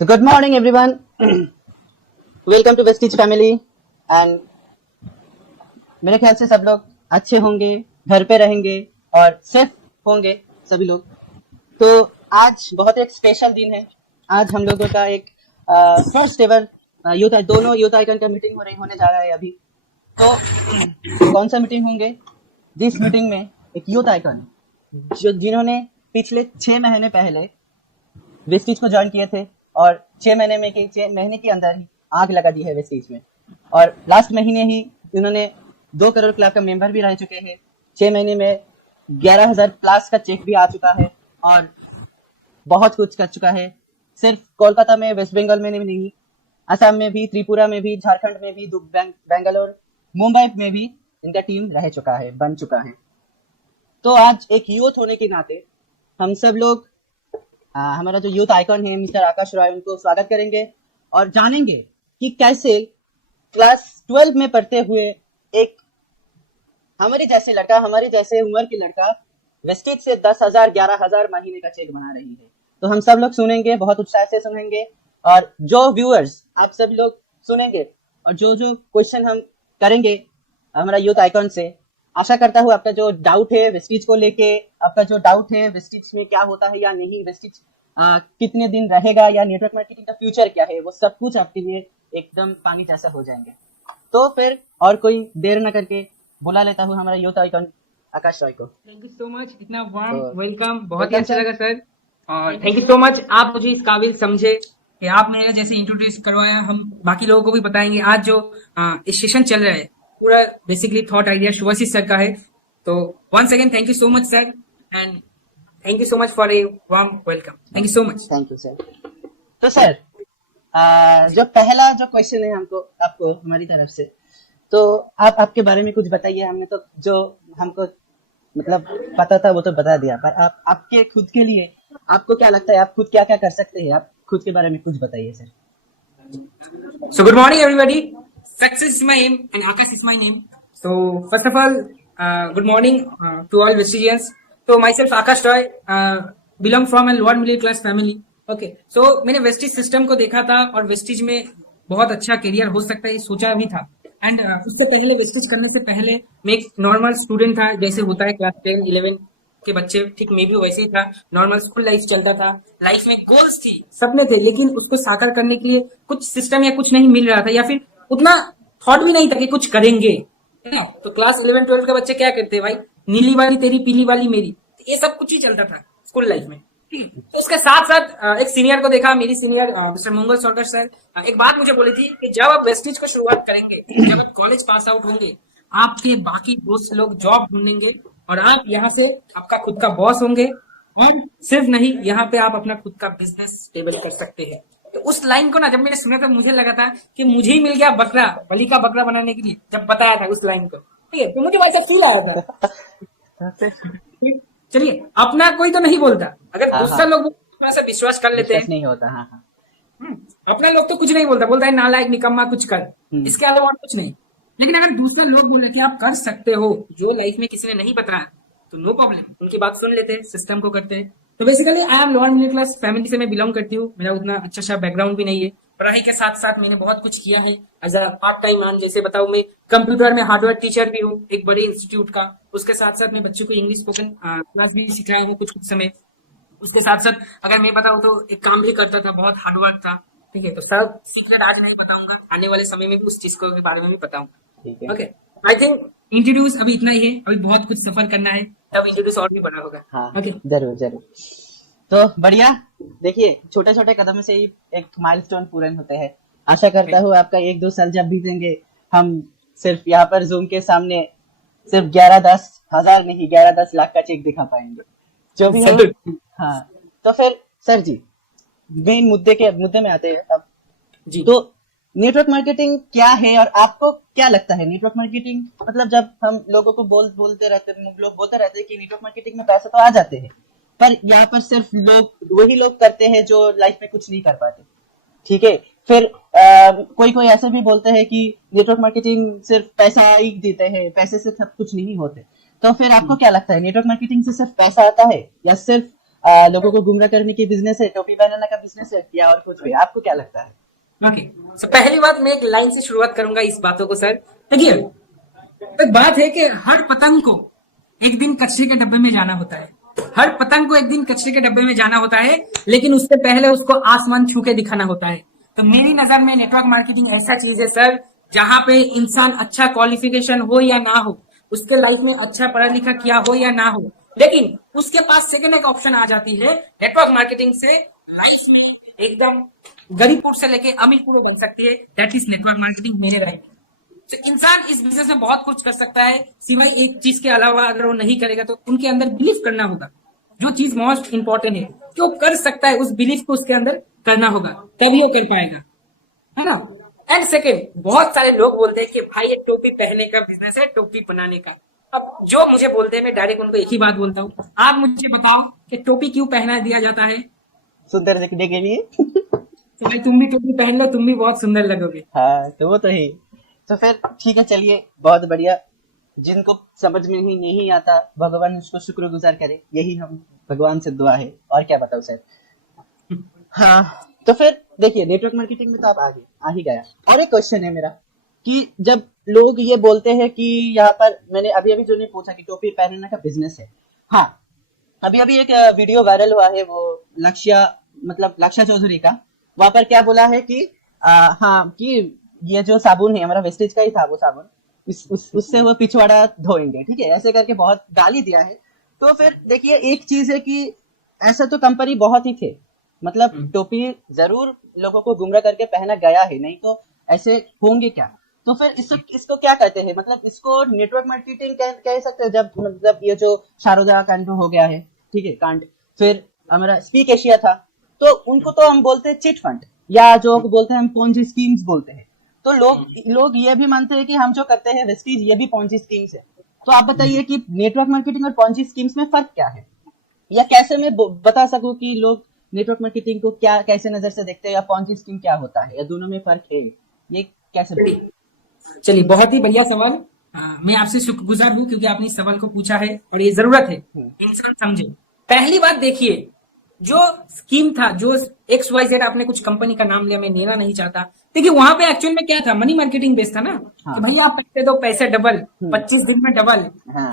तो good morning everyone, welcome to Vestige family. And मेरे ख्याल से सब लोग अच्छे होंगे, घर पे रहेंगे और सेफ होंगे सभी लोग। तो आज बहुत एक स्पेशल दिन है। आज हम लोगों का एक फर्स्ट एवर दोनों यूथ आइकन का मीटिंग होने जा रहा है अभी। तो कौन सा मीटिंग होंगे? जिस मीटिंग में एक यूथ आइकन जिन्होंने पिछले 6 महीने पहले वेस्टीज को ज्वाइन किए थे और 6 महीने के अंदर ही आग लगा दी है वेस्टीज में। और लास्ट महीने ही इन्होंने 2 करोड़ क्लब का मेंबर भी रह चुके हैं। 6 महीने में 11,000 प्लस का चेक भी आ चुका है और बहुत कुछ कर चुका है। सिर्फ कोलकाता में, वेस्ट बंगाल में नहीं, असम में भी, त्रिपुरा में भी, झारखंड में भी, बेंगलोर, मुंबई में भी इनका टीम रह चुका है, बन चुका है। तो आज एक यूथ होने के नाते हम सब लोग हमारा जो यूथ आइकन है मिस्टर आकाश रॉय, उनको स्वागत करेंगे और जानेंगे कि कैसे क्लास 12 में पढ़ते हुए एक हमारे जैसे उम्र की लड़का वेस्टीज से 10,000 11,000 महीने का चेक बना रही है। तो हम सब लोग सुनेंगे, बहुत उत्साह से सुनेंगे और जो व्यूअर्स आप सभी लोग सुनेंगे और जो क्वेश्चन हम करेंगे हमारा यूथ आइकन से, आशा करता हूँ आपका जो डाउट है वेस्टीज को लेके, आपका जो डाउट है वेस्टीज में क्या होता है या नहीं, वेस्टीज कितने दिन रहेगा या नेटवर्क मार्केटिंग का फ्यूचर क्या है, वो सब कुछ आपके लिए एकदम पानी जैसा हो जाएंगे। तो फिर और कोई देर न करके बुला लेता हूँ हमारा यूथ आइकन आकाश रॉय को। थैंक यू सो मच, इतना वार्म वेलकम, बहुत ही अच्छा लगा सर। और थैंक यू सो मच, आप मुझे इस काबिल समझे कि आप मेरे जैसे इंट्रोड्यूस करवाया। हम बाकी लोगों को भी बताएंगे। आज जो इस सेशन चल रहा है पूरा basically thought idea Shubhashish sir का है। तो once again thank you so much sir and thank you so much for a warm welcome. Thank you so much. Thank you sir. तो सर जो पहला जो क्वेश्चन है आपको हमारी तरफ से, तो आप आपके बारे में कुछ बताइए। हमने तो जो हमको मतलब पता था वो तो बता दिया, पर आप आपके खुद के लिए आपको क्या लगता है, आप खुद क्या क्या कर सकते हैं, आप खुद के बारे में कुछ बताइए sir. So good morning everybody. Success is my aim and Akash is my name. So first of all, good morning to all Vestigians. So myself Akash Roy, belong from a lower middle class family. Okay. So मैंने Vestige system को देखा था और Vestige में बहुत अच्छा career हो सकता है सोचा भी था। एंड उससे पहले वेस्टिज करने से पहले मैं एक नॉर्मल स्टूडेंट था, जैसे होता है क्लास 10 11 के बच्चे, ठीक मैं भी वैसे ही था। नॉर्मल स्कूल लाइफ चलता था, लाइफ में गोल्स थी, सपने थे, लेकिन उसको साकार करने के लिए कुछ सिस्टम या कुछ नहीं मिल रहा था, या फिर उतना थॉट भी नहीं था कि कुछ करेंगे, है ना। तो क्लास 11 12 के बच्चे क्या करते हैं भाई, नीली वाली तेरी पीली वाली मेरी, ये सब कुछ ही चलता था स्कूल लाइफ में। ठीक है। तो उसके साथ साथ एक सीनियर को देखा, मेरी सीनियर मिस्टर मंगल सोरकर सर, एक बात मुझे बोली थी कि जब आप वेस्टिज को शुरुआत करेंगे, जब आप कॉलेज पास आउट होंगे, आपके बाकी दोस्त लोग जॉब ढूंढेंगे और आप यहाँ से आपका खुद का बॉस होंगे। और सिर्फ नहीं, यहाँ पे आप अपना खुद का बिजनेस स्टेबल कर सकते हैं। तो उस लाइन को ना जब मैंने सुना था मुझे लगा था कि मुझे ही मिल गया बकरा, बलि का बकरा बनाने के लिए। जब बताया था उस लाइन को, ठीक है, तो मुझे वैसा फील आया था। चलिए, अपना कोई तो नहीं बोलता, अगर दूसरा लोग थोड़ा सा विश्वास कर लेते हैं, नहीं होता। हाँ। अपना लोग तो कुछ नहीं बोलता, बोलता है नालायक निकम्मा कुछ कर, इसके अलावा और कुछ नहीं। लेकिन अगर दूसरे लोग बोले कि आप कर सकते हो जो लाइफ में किसी ने नहीं बताया, तो नो प्रॉब्लम, उनकी बात सुन लेते हैं, सिस्टम को करते हैं। तो basically I am lower middle class family से मैं बिलोंग करती हूँ। मेरा उतना अच्छा सा बैकग्राउंड भी नहीं है। पढ़ाई के साथ साथ मैंने बहुत कुछ किया है as a part time man. जैसे बताऊं, मैं कंप्यूटर में हार्डवेयर टीचर भी हूँ एक बड़े इंस्टीट्यूट का। उसके साथ साथ मैं बच्चों को इंग्लिश स्पोकन क्लास भी सिखाया हूँ कुछ समय। उसके साथ साथ अगर मैं बताऊँ तो एक काम भी करता था, बहुत हार्डवर्क था। ठीक है, तो सब सीक्रेट आज नहीं बताऊंगा, आने वाले समय में भी उस चीज के बारे में भी बताऊंगा। ओके, आई थिंक इंट्रोड्यूस अभी इतना ही है, अभी बहुत कुछ सफर करना है, तब इंट्रोड्यूस और भी बड़ा होगा। हाँ, ओके, जरूर। तो बढ़िया, देखिए छोटे छोटे कदम से ही एक माइलस्टोन पूर्ण होते हैं। आशा करता हूँ आपका 1-2 साल जब बीतेंगे, हम सिर्फ यहाँ पर जूम के सामने सिर्फ 11-10 हजार नहीं 11-10 लाख का चेक दिखा पाएंगे, जो भी हो। हाँ, तो फिर सर जी मेन मुद्दे में आते हैं अब जी। तो नेटवर्क मार्केटिंग क्या है और आपको क्या लगता है नेटवर्क मार्केटिंग, मतलब जब हम लोगों को लोग बोलते रहते हैं कि नेटवर्क मार्केटिंग में पैसे तो आ जाते हैं, पर यहाँ पर सिर्फ वही लोग करते हैं जो लाइफ में कुछ नहीं कर पाते। ठीक है, फिर कोई ऐसे भी बोलते हैं कि नेटवर्क मार्केटिंग सिर्फ पैसा ही देते हैं, पैसे से सब कुछ नहीं होते। तो फिर आपको क्या लगता है नेटवर्क मार्केटिंग से सिर्फ पैसा आता है या सिर्फ लोगों को गुमराह करने की बिजनेस है, टोपी पहनाने का बिजनेस है, या और कुछ भी? आपको क्या लगता है? ओके, सो पहली बात मैं एक लाइन से शुरुआत करूंगा इस बातों को सर। देखिए, एक बात है कि हर पतंग को एक दिन कचरे के डब्बे में जाना होता है। हर पतंग को एक दिन कचरे के डब्बे में जाना होता है, लेकिन उससे पहले उसको आसमान छू के दिखाना होता है। तो मेरी नजर में नेटवर्क मार्केटिंग ऐसा चीज है सर, जहां पे इंसान अच्छा क्वालिफिकेशन हो या ना हो, उसके लाइफ में अच्छा पढ़ा लिखा किया हो या ना हो, लेकिन उसके पास सेकंड एक ऑप्शन आ जाती है नेटवर्क मार्केटिंग से लाइफ में एकदम गरीबपुर से लेके अमीरपुर बन सकती है। दैट इज नेटवर्क मार्केटिंग मेरे राइट। तो इंसान इस बिजनेस में बहुत कुछ कर सकता है, सिवाय एक चीज के अलावा अगर वो नहीं करेगा तो उनके अंदर बिलीव करना होगा, जो चीज मोस्ट इंपॉर्टेंट है कि वो कर सकता है, उस बिलीफ को उसके अंदर करना होगा, तभी वो कर पाएगा, है ना। एंड सेकेंड, बहुत सारे लोग बोलते हैं कि भाई ये टोपी पहनने का बिजनेस है, टोपी बनाने का। अब जो मुझे बोलते हैं मैं डायरेक्ट उनको एक ही बात बोलता हूँ, आप मुझे बताओ कि टोपी क्यों पहना दिया जाता है? सुंदर दिखने के लिए। तो भाई तुम भी टोपी पहन लो, तुम भी बहुत सुंदर लगोगे। हाँ, तो वो तो है। तो फिर ठीक है, चलिए, बहुत बढ़िया। जिनको समझ में ही नहीं आता, भगवान उसको शुक्रगुजार करे, यही हम भगवान से दुआ है, और क्या बताऊं सर। हाँ, तो फिर देखिए, नेटवर्क मार्केटिंग में तो आप आ ही गया। और एक क्वेश्चन है मेरा कि जब लोग ये बोलते हैं कि यहाँ पर, मैंने अभी अभी जो ने पूछा कि टोपी पहनने का बिजनेस है, हाँ, अभी अभी एक वीडियो वायरल हुआ है, वो लक्ष्या चौधरी का। वहां पर क्या बोला है कि हाँ, कि ये जो साबुन है हमारा वेस्टेज का ही था, वो साबुन उससे वो पिछवाड़ा धोएंगे, ठीक है, ऐसे करके बहुत गाली दिया है। तो फिर देखिए, एक चीज है कि ऐसा तो कंपनी बहुत ही थे, मतलब टोपी जरूर लोगों को गुमराह करके पहना गया है, नहीं तो ऐसे होंगे क्या? तो फिर इसको क्या कहते हैं? मतलब इसको नेटवर्क मार्केटिंग कह सकते हैं। जब मतलब ये जो शारदा कांड हो गया है, ठीक है, कांड, फिर हमारा स्पीक एशिया था, तो उनको तो हम बोलते हैं चिट फंड, या जो बोलते हैं हम पोंजी स्कीम्स बोलते हैं। तो लोग ये भी मानते हैं कि हम जो करते हैं वेस्टीज, ये भी पोंजी स्कीम्स है। तो आप बताइए कि नेटवर्क मार्केटिंग और पोंजी स्कीम्स में फर्क क्या है, या कैसे मैं बता सकूं कि लोग नेटवर्क मार्केटिंग को क्या कैसे नजर से देखते हैं, या पोंजी स्कीम क्या होता है, या दोनों में फर्क है, ये कैसे बताएं? चलिए, बहुत ही बढ़िया सवाल। मैं आपसे शुक्रगुजार हूँ क्योंकि आपने इस सवाल को पूछा है, और ये जरूरत है इंसान समझे। पहली बात देखिए, जो स्कीम था, जो XYZ, आपने कुछ कंपनी का नाम लिया, मैं लेना नहीं चाहता। देखिए, वहां पे एक्चुअल में क्या था, मनी मार्केटिंग बेस्ड था ना। हाँ। कि भैया आप पैसे दो, पैसे डबल, 25 दिन में डबल, हाँ,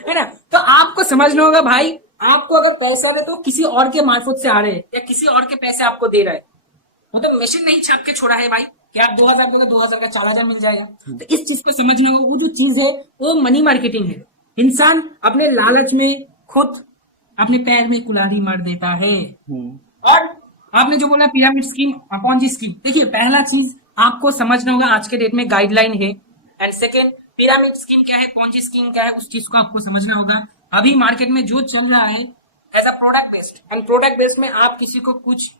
है ना। तो आपको समझना होगा भाई, आपको अगर पैसा दे तो किसी और के मार्फत से आ रहे हैं, या किसी और के पैसे आपको दे रहा है, मतलब मशीन नहीं छाप के छोड़ा है भाई कि आप 2000 दोगे, 2000 का 4000 मिल जाएगा। तो इस चीज को समझना होगा, वो जो चीज है वो मनी मार्केटिंग है। इंसान अपने लालच में खुद अपने पैर में कुल्हाड़ी मार देता है। और आपने जो बोला पिरामिड स्कीम, अपॉन्जी स्कीम, देखिए, पहला चीज आपको समझना होगा, आज के डेट में गाइडलाइन है। एंड सेकेंड, पिरामिड स्कीम क्या है, पॉन्जी स्कीम क्या है, उस चीज को आपको समझना होगा। अभी मार्केट में जो चल रहा है as a product based, and product based में आप किसी को कुछ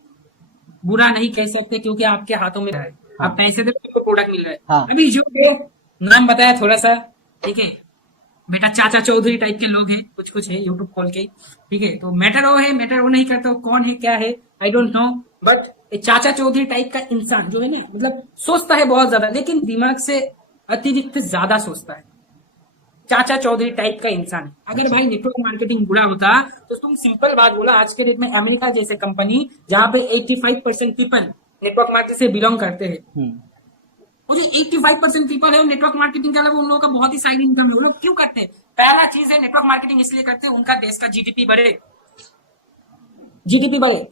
बुरा नहीं कह सकते, क्योंकि आपके हाथों में रहा है। आप पैसे दे तो प्रोडक्ट मिल रहा है। हाँ। अभी जो नाम बताया थोड़ा सा, ठीक है बेटा, चाचा चौधरी टाइप के लोग हैं, कुछ कुछ है यूट्यूब खोल के, ठीक है। तो मैटर वो नहीं करता, वो कौन है क्या है आई डोंट नो, बट चाचा चौधरी टाइप का इंसान जो है ना, मतलब सोचता है बहुत ज्यादा, लेकिन दिमाग से अतिरिक्त ज्यादा सोचता है। चाचा चौधरी टाइप का इंसान है। अगर भाई नेटवर्क मार्केटिंग बुरा होता तो तुम सिंपल बात बोला, आज के डेट में अमेरिका जैसे कंपनी, जहां पे 85% पीपल नेटवर्क मार्केट से बिलोंग करते हैं, वो जो 85% पीपल है नेटवर्क मार्केटिंग के अलावा उन लोगों का बहुत ही साइड इनकम है। वो लोग क्यों करते हैं? पहला चीज है, नेटवर्क मार्केटिंग इसलिए करते हैं उनका देश का जीडीपी बढ़े।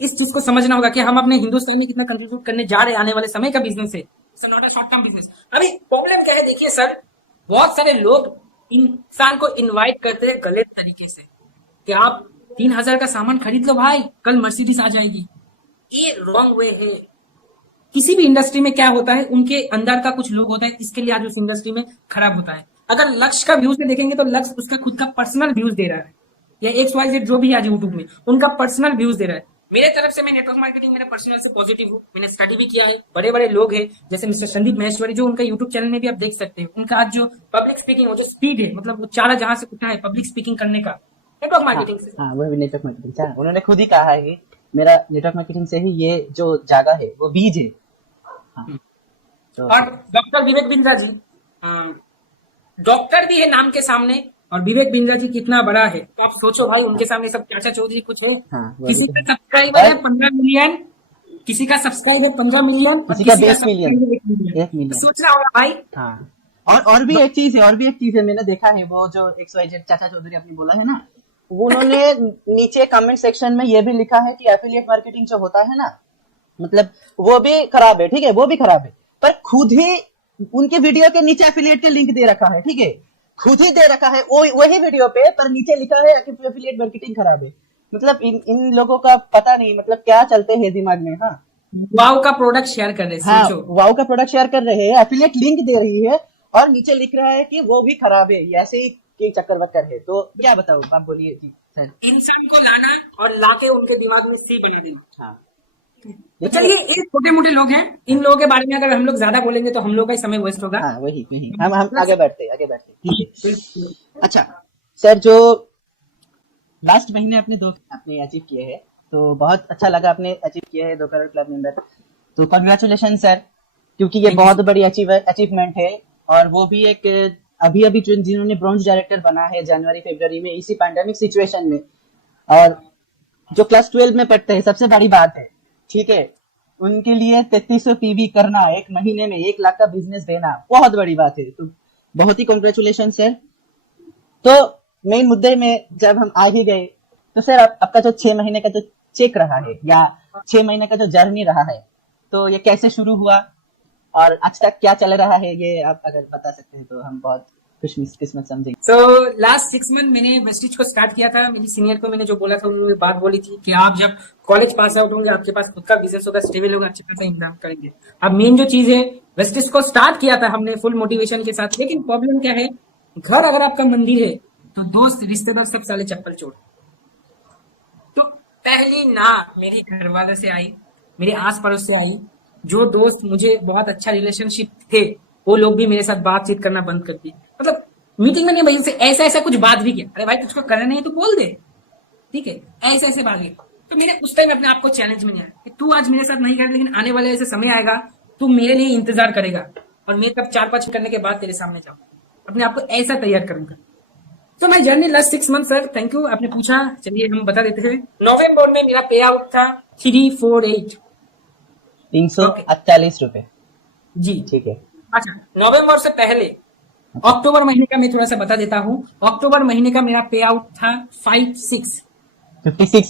इस चीज को समझना होगा कि हम अपने हिंदुस्तान में कितना कंट्रीब्यूट करने जा रहे हैं, आने वाले समय का बिजनेस है, not a short term business. अभी प्रॉब्लम क्या है, देखिए सर, बहुत सारे लोग इंसान को इनवाइट करते हैं गलत तरीके से कि आप 3000 का सामान खरीद लो भाई, कल मर्सिडीज आ जाएगी। ये रॉन्ग वे है। किसी भी इंडस्ट्री में क्या होता है, उनके अंदर का कुछ लोग होता है, इसके लिए आज उस इंडस्ट्री में खराब होता है। अगर लक्ष्य का व्यूज से देखेंगे तो लक्ष्य उसका खुद का पर्सनल व्यूज दे रहा है, या XYZ जो भी आज यूट्यूब में उनका पर्सनल व्यूज दे रहा है। मेरे तरफ से मैं नेटवर्क मार्केटिंग मेरे पर्सनल से पॉजिटिव हूँ, मैंने स्टडी भी किया है। बड़े बड़े लोग हैं जैसे मिस्टर संदीप महेश्वरी, जो उनका यूट्यूब चैनल में भी आप देख सकते हैं, उनका आज जो पब्लिक स्पीकिंग, वो जो स्पीड है, मतलब वो चारा जहां से उठा है पब्लिक स्पीकिंग करने का, नेटवर्क मार्केटिंग से। हाँ, वो भी नेटवर्क मार्केटिंग से। उन्होंने खुद ही कहा है, मेरा नेटवर्क मार्केटिंग से ही ये जो जागा है वो बीज है। तो और डॉक्टर विवेक बिंद्रा जी, डॉक्टर भी है नाम के सामने, और विवेक बिंद्रा जी कितना बड़ा है, तो आप सोचो भाई उनके सामने सब चाचा चौधरी कुछ हो। हाँ, वो किसी भी का तो है। सब्सक्राइबर है और 15 मिलियन, किसी का सब्सक्राइबर 15 मिलियन और किसी का किसी का 20 मिलियन, सब्सक्राइबर 1 मिलियन। 1 मिलियन। तो सोचना होगा भाई। हाँ, और भी एक चीज है, और भी एक चीज है, मैंने देखा है वो जो XYZ चाचा चौधरी आपने बोला है ना, वो उन्होंने नीचे कमेंट सेक्शन में ये भी लिखा है कि एफिलिएट मार्केटिंग जो होता है ना, मतलब वो भी खराब है, ठीक है, वो भी खराब है, पर खुद ही उनके वीडियो के नीचे एफिलिएट के लिंक दे रखा है, ठीक है, खुद ही दे रखा है वो वही वीडियो पे, पर नीचे लिखा है कि एफिलिएट मार्केटिंग खराब है। मतलब इन लोगों का पता नहीं, मतलब क्या चलते हैं दिमाग में। हाँ वाव का प्रोडक्ट शेयर कर रहे, हाँ, सोचो। वाओ का प्रोडक्ट शेयर कर रहे हैं, एफिलिएट लिंक दे रही है, और नीचे लिख रहा है कि वो भी खराब है, ये ऐसे ही के चक्कर वक्कर है। तो क्या बताओ, आप बोलिए जी सर। इंसान को लाना और लाके उनके दिमाग में सी बना देना। हाँ तो देखिए। चलिए, ये छोटे मोटे लोग हैं, इन लोगों के बारे में अगर हम लोग ज्यादा बोलेंगे तो हम लोग का ही समय वेस्ट होगा। हाँ वही वही, हम आगे बढ़ते, ठीक है। बिल्कुल। अच्छा सर, जो लास्ट महीने आपने अचीव किए हैं, तो बहुत अच्छा लगा, आपने अचीव किए हैं 2 करोड़ क्लब मेंबर, तो कॉन्ग्रेचुलेशन सर, क्योंकि ये Thank you, बहुत sir. बड़ी अचीवमेंट है। और वो भी एक अभी अभी जिन्होंने ब्रॉन्ज डायरेक्टर बना है जनवरी फरवरी में, इसी पैंडेमिक सिचुएशन में, और जो क्लास 12 में पढ़ते हैं, सबसे बड़ी बात है, ठीक है, उनके लिए 3300 पीवी करना, एक महीने में 1 लाख का बिजनेस देना, बहुत बड़ी बात है। तो बहुत ही कॉन्ग्रेचुलेशन सर। तो मेन मुद्दे में जब हम आ ही गए, तो सर आपका जो 6 महीने का जो चेक रहा है, या 6 महीने का जो जर्नी रहा है, तो ये कैसे शुरू हुआ और आज तक क्या चल रहा है, ये आप अगर बता सकते हैं तो हम बहुत खुशकिस्मत समझेंगे। सो लास्ट 6 मंथ मैंने वेस्टिज को स्टार्ट किया था। मेरी सीनियर को मैंने जो बोला था, उन्होंने बात बोली थी कि आप जब कॉलेज पास आउट होंगे, आपके पास खुद का बिजनेस होगा, स्टेबल होगा, अच्छे पैसा इनकम करेंगे। अब मेन जो चीज है, वेस्टिज को स्टार्ट किया था हमने फुल मोटिवेशन के साथ, लेकिन प्रॉब्लम क्या है, घर अगर आपका मंदिर है तो दोस्त रिश्तेदार सब साले चप्पल चोर। तो पहली ना मेरी घर वालों से आई, मेरे आस पड़ोस से आई, जो दोस्त मुझे बहुत अच्छा रिलेशनशिप थे वो लोग भी मेरे साथ बातचीत करना बंद कर दी। मतलब मीटिंग में नहीं भाई से ऐसा ऐसा कुछ बात भी किया, अरे भाई तुझको करना नहीं है तो बोल दे, ठीक है, ऐसे ऐसे बात की। तो मैंने उस टाइम अपने आप को चैलेंज में लिया कि तू आज मेरे साथ नहीं कर, लेकिन आने वाले ऐसे समय आएगा तू मेरे लिए इंतजार करेगा, और मैं तब 4-5 करने के बाद तेरे सामने जाऊँ, अपने आप को ऐसा तैयार करूंगा। तो my journey last 6 month sir. Thank you, आपने पूछा, चलिए हम बता देते हैं। नवंबर में मेरा पे आउट था 348 348 रुपए, जी, ठीक है। अच्छा नवंबर से पहले अक्टूबर महीने का मैं थोड़ा सा बता देता हूँ। अक्टूबर महीने का मेरा पे आउट था 56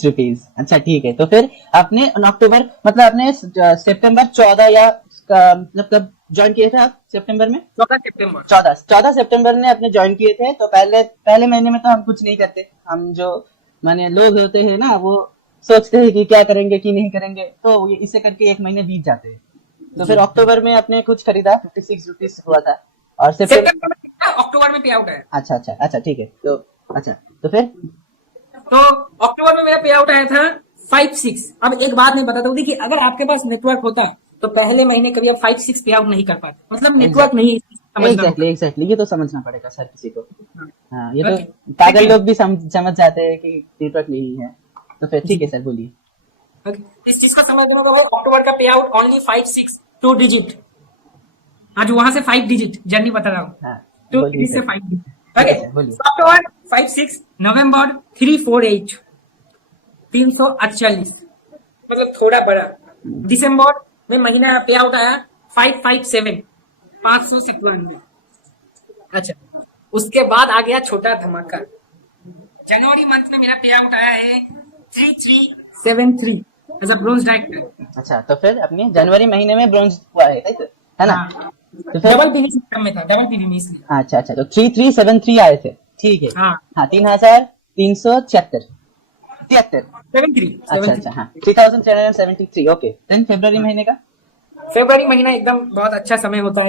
रुपीज। अच्छा ठीक है, तो फिर आपने अक्टूबर, मतलब आपने सितंबर 14 या मतलब कब ज्वाइन किए थे आप? सितंबर में 14 सितंबर ने अपने ज्वाइन किए थे। तो पहले महीने में तो हम कुछ नहीं करते, हम जो माने लोग होते हैं ना, वो सोचते हैं कि क्या करेंगे कि नहीं करेंगे, तो ये इससे करके 1 महीने बीत जाते हैं। तो फिर अक्टूबर में आपने कुछ खरीदा, 56 रुपीज हुआ था, और सितंबर में, अक्टूबर में पे आउट है। अच्छा ठीक है, तो अच्छा, तो फिर तो अक्टूबर में मेरा पे आउट आया था 56। अब एक बात मैं बताता हूँ, देखिए अगर आपके पास नेटवर्क होता तो पहले महीने कभी आप 56 पे आउट नहीं कर पाते, मतलब नेटवर्क नहीं, एग्जैक्टली, ये तो समझना पड़ेगा सर किसी को। हाँ, ये तो Okay. पागल लोग भी समझ जाते हैं कि नेटवर्क नहीं है। तो फिर ठीक है सर, बोलिए। Okay. इस चीज का समझ लो, अक्टूबर का पे आउट ओनली 56, 2 डिजिट। आज वहां से 5 डिजिट जर्नी बता रहा हूँ, हाँ 2 बोलिए डिजिट से सर। 5 डिजिट। ठीक ओके, है सर, बोलिए। अक्टूबर 56, नवंबर 348, 348, मतलब थोड़ा बड़ा। दिसंबर में महीना पे आउट आया 557, 597। अच्छा, उसके बाद आ गया छोटा धमाका। जनवरी मंथ में मेरा पे आउट आया है 3373 एज अ ब्रोंज डायरेक्टर। अच्छा, तो फिर अपने जनवरी महीने में ब्रॉन्ज हुआ है, है ना? हाँ, तो फिर डबल पीवी सिस्टम में था, डबल पीवी में इसलिए। अच्छा, तो 3373 आए थे, ठीक है। हाँ हाँ 3376, 73। 73, अच्छा हाँ 3773, ओके। देन फरवरी महीने का? फरवरी महीना एकदम बहुत अच्छा समय होता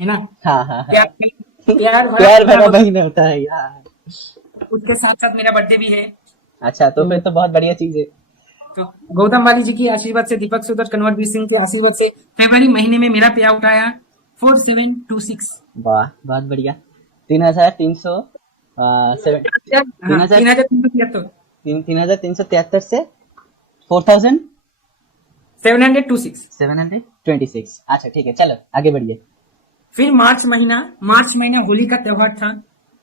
है ना? हाँ प्यार प्यार प्यार भरा महीना होता है यार। उसके साथ साथ मेरा बर्थडे भी है। अच्छा, तो फिर तो बहुत बढ़िया चीज है। तो गौतम वाली जी की आशीर्वाद से, दीपक सुदर, कन्वरवीर सिंह के आशीर्वाद से फरवरी महीने में मेरा पे आउट आया 4726। वाह, बहुत बढ़िया। 3300 3373 से 4726। अच्छा ठीक है, चलो आगे बढ़िए। फिर मार्च महीना होली का त्योहार था,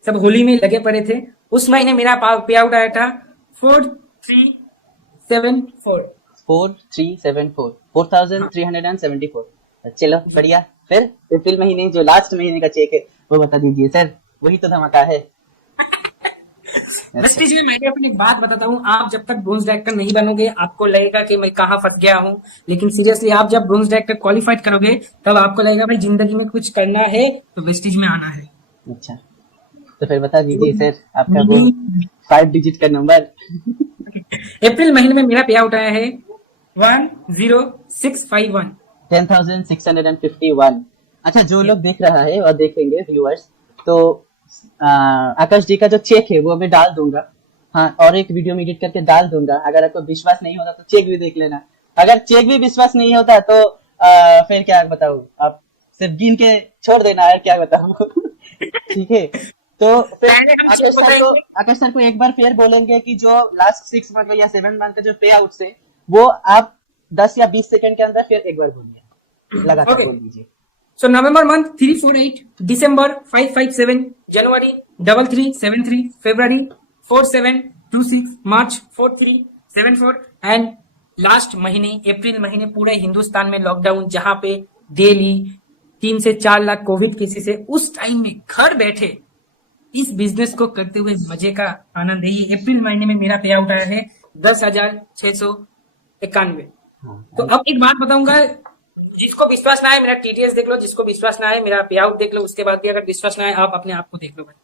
सब होली में लगे पड़े थे। उस महीने मेरा पे आउट आया था 4374। 4374, 4374। चलो बढ़िया। फिर अप्रैल महीने जो लास्ट महीने का चेक है वो बता दीजिए सर, वही तो धमाका है। बस लीजिए, मैं अपनी एक बात बताता हूँ, आप जब तक ब्रोंज डायरेक्टर नहीं बनोगे आपको लगेगा कि मैं कहाँ फंस गया हूँ, लेकिन सीरियसली आप जब ब्रोंज डायरेक्टर क्वालिफाइड करोगे तब आपको लगेगा भाई जिंदगी में कुछ करना है तो वेस्टीज में आना है। अच्छा, तो फिर बता दीजिए सर आपका वो 5 डिजिट का नंबर। अप्रैल महीने में मेरा पे आउट आया है 10651। 10,651। अच्छा, जो लोग देख रहा है और देखेंगे व्यूअर्स, तो आकाश जी का जो चेक है वो मैं डाल दूंगा, हाँ, और एक वीडियो में एडिट करके डाल दूंगा। अगर आपको विश्वास नहीं होता तो चेक भी देख लेना। अगर चेक भी विश्वास नहीं होता तो फिर क्या बताऊं, आप सिर्फ गिन के छोड़ देना है, क्या बताऊं। ठीक है, तो फिर आकाश सर को एक बार फिर बोलेंगे कि जो लास्ट 6 मंथ या 7 मंथ का जो पे आउट से वो आप 10 या 20 सेकंड के अंदर फिर एक बार बोलिए, लगातार बोल दीजिए। So November month 348, December 557, January 3373, February 4726, March 4374 and last महीने अप्रैल महीने पूरे हिंदुस्तान में लॉकडाउन, जहां पे डेली 3 से 4 लाख कोविड केसेस है। उस टाइम में घर बैठे इस बिजनेस को करते हुए मजे का आनंद है। ये अप्रैल महीने में मेरा पे आउट आया है 10,691। तो अब एक बात बताऊंगा, जिसको विश्वास ना है मेरा टीटीएस देख लो, जिसको विश्वास ना है मेरा पे आउट देख लो, उसके बाद भी अगर विश्वास ना है आप अपने आप को देख लो भाई।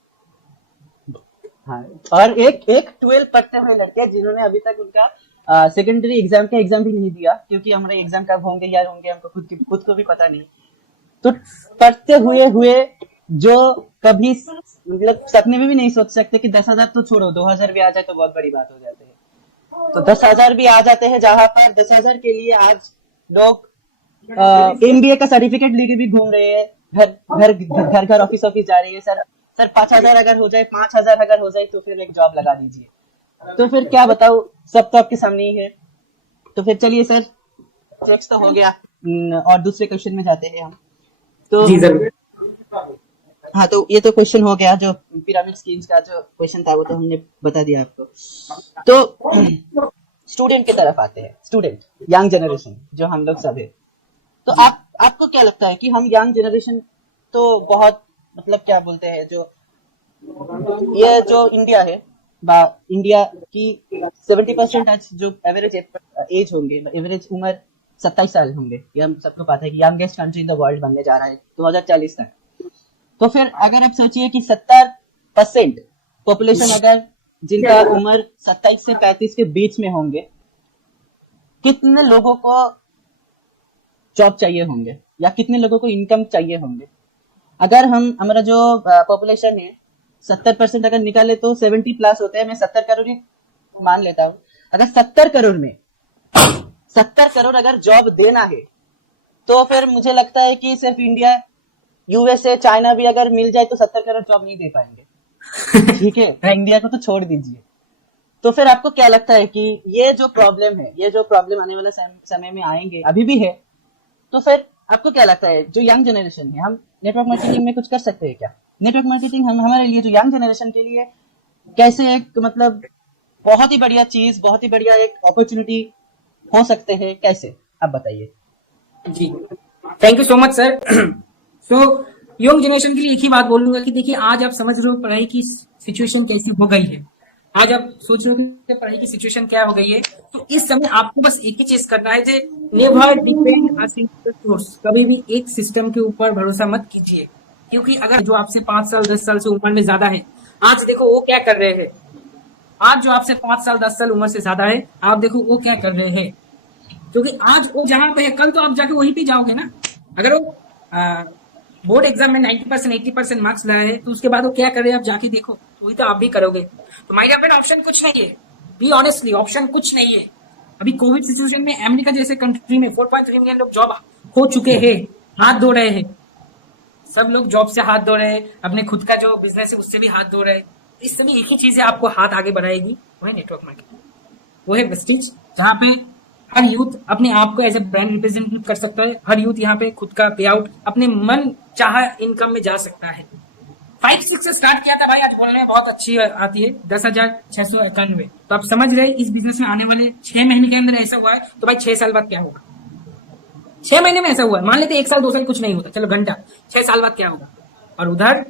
हाँ, और एक 12 पढ़ते हुए लड़के जिन्होंने अभी तक उनका सेकेंडरी एग्जाम का एग्जाम भी नहीं दिया, क्योंकि हमारे एग्जाम कब होंगे या होंगे हमको खुद को भी पता नहीं। तो पढ़ते हुए जो कभी मतलब सपने में भी नहीं सोच सकते कि 10,000 तो छोड़ो, 2,000 भी आ जाए तो बहुत बड़ी बात हो जाती है। तो 10,000 भी आ जाते हैं, जहां पर 10,000 के लिए आज लोग MBA का सर्टिफिकेट लेके भी घूम रहे हैं, घर ऑफिस जा रही है। सर 5,000 अगर हो जाए, 5,000 अगर हो जाए तो फिर एक जॉब लगा दीजिए। तो फिर क्या बताओ, सब तो आपके सामने ही है। तो फिर चलिए सर, चेक्स तो हो गया, और दूसरे क्वेश्चन में जाते हैं हम। तो जी जरूर। हाँ, तो ये तो क्वेश्चन हो गया, जो पिरामिड स्कीम्स का जो क्वेश्चन था वो तो हमने बता दिया आपको। तो स्टूडेंट की तरफ आते हैं, स्टूडेंट, यंग जनरेशन जो हम लोग सब है। तो आपको क्या लगता है कि हम यंग जनरेशन तो बहुत मतलब क्या बोलते हैं, जो ये जो इंडिया है, इंडिया की 70% आज जो एवरेज एज होंगे, एवरेज उम्र 27 साल होंगे, ये हम सबको पता है कि youngest country in the world बनने जा रहा है 2040 तक। तो फिर अगर आप सोचिए कि 70% पॉपुलेशन अगर जिनका उम्र 27 से 35 के बीच में होंगे, कितने लोगों को जॉब चाहिए होंगे या कितने लोगों को इनकम चाहिए होंगे? अगर हम हमारा जो पॉपुलेशन है 70% अगर निकाले तो 70 प्लस होते हैं। मैं 70 करोड़ ही मान लेता हूँ। अगर 70 करोड़ में 70 करोड़ अगर जॉब देना है तो फिर मुझे लगता है कि सिर्फ इंडिया, USA, चाइना भी अगर मिल जाए तो 70 करोड़ जॉब नहीं दे पाएंगे। ठीक है, इंडिया को तो छोड़ दीजिए। तो फिर आपको क्या लगता है कि ये जो प्रॉब्लम है, ये जो प्रॉब्लम आने वाले समय में आएंगे, अभी भी है, तो फिर आपको क्या लगता है जो यंग जनरेशन है, हम नेटवर्क मार्केटिंग में कुछ कर सकते हैं क्या? नेटवर्क मार्केटिंग हम हमारे लिए, जो यंग जनरेशन के लिए कैसे एक मतलब बहुत ही बढ़िया चीज, बहुत ही बढ़िया एक अपॉर्चुनिटी हो सकते हैं, कैसे आप बताइए। जी, thank you so much sir. So young generation के लिए एक ही बात बोलूंगा कि देखिए, आज आप समझ रहे हो पढ़ाई की सिचुएशन कैसी हो गई है, आज आप सोच रहे हो कि पढ़ाई की सिचुएशन क्या हो गई है, तो इस समय आपको बस एक ही चीज करना है, never depend on single source. कभी भी एक सिस्टम के ऊपर भरोसा मत कीजिए, क्योंकि अगर जो आपसे 5 साल 10 साल से उम्र में ज्यादा है, आज देखो वो क्या कर रहे हैं। आज जो आपसे 5 साल 10 साल उम्र से ज्यादा है, आप देखो वो क्या कर रहे हैं, क्योंकि आज वो जहां पे है कल तो आप जाके वहीं पे जाओगे ना। अगर वो बोर्ड एग्जाम में 90% 80% मार्क्स लाए हैं, तो उसके बाद वो क्या कर रहे हैं आप जाके देखो, वही तो आप भी करोगे। तो माय डियर फ्रेंड, ऑप्शन कुछ नहीं है, बी ऑनेस्टली, ऑप्शन कुछ नहीं है। अभी कोविड सिचुएशन में अमेरिका जैसे कंट्री में 4.3 मिलियन लोग जॉब खो चुके हैं, हाथ धो रहे हैं, सब लोग जॉब से हाथ धो रहे हैं, अपने खुद का जो बिजनेस है उससे भी हाथ धो रहे हैं। इस समय एक ही चीज है आपको हाथ आगे बढ़ाएगी, वो है नेटवर्क मार्केटिंग, वो है वेस्टीज, जहाँ पे हर यूथ अपने आप को एज ए ब्रांड रिप्रेजेंट कर सकता है। हर यूथ यहाँ पे खुद का पे आउट अपने मन चाह इनकम में जा सकता है। 5-6 से स्टार्ट किया था भाई, आज बोलने में बहुत अच्छी आती है 10,691। तो आप समझ रहे इस बिजनेस में आने वाले 6 महीने के अंदर ऐसा हुआ है, तो भाई 6 साल बाद क्या होगा। 6 महीने में ऐसा हुआ है, मान लेते 1 साल 2 साल कुछ नहीं होता, चलो घंटा, 6 साल बाद क्या होगा। और उधर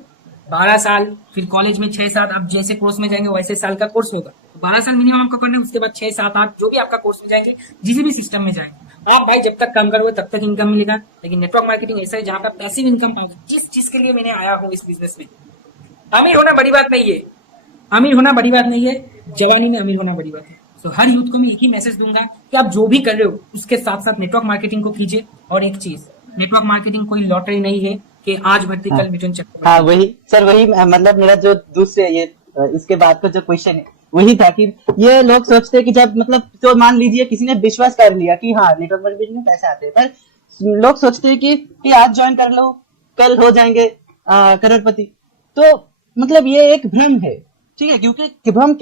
12 साल, फिर कॉलेज में 6-7, आप जैसे कोर्स में जाएंगे वैसे साल का कोर्स होगा, तो 12 साल मिनिमम आपको करना है। उसके बाद 6-7-8 जो भी आपका कोर्स में जाएंगे, जिस भी सिस्टम में जाएंगे आप भाई, जब तक काम करोगे तब तक इनकम मिलेगा। लेकिन नेटवर्क मार्केटिंग ऐसा है जहां पर पैसिव इनकम पाओगे। जिस चीज के लिए मैंने आया हूँ इस बिजनेस में, अमीर होना बड़ी बात नहीं है, अमीर होना बड़ी बात नहीं है, जवानी में अमीर होना बड़ी बात है। तो हर यूथ को मैं एक ही मैसेज दूंगा कि आप जो भी कर रहे हो उसके साथ साथ नेटवर्क मार्केटिंग को कीजिए। और एक चीज, नेटवर्क मार्केटिंग कोई लॉटरी नहीं है कि आज भर्ती कल मिथुन चक्रवर्ती। हाँ वही सर, वही मतलब मेरा जो दूसरे ये इसके बाद का जो क्वेश्चन है वही था कि ये लोग सोचते हैं कि जब मतलब, तो मान लीजिए किसी ने विश्वास कर लिया कि हाँ नेटवर्क मार्केटिंग में पैसे आते हैं, पर लोग सोचते हैं कि आज ज्वाइन कर लो कल हो जाएंगे करोड़पति। तो मतलब ये एक भ्रम है, ठीक है, क्योंकि भ्रम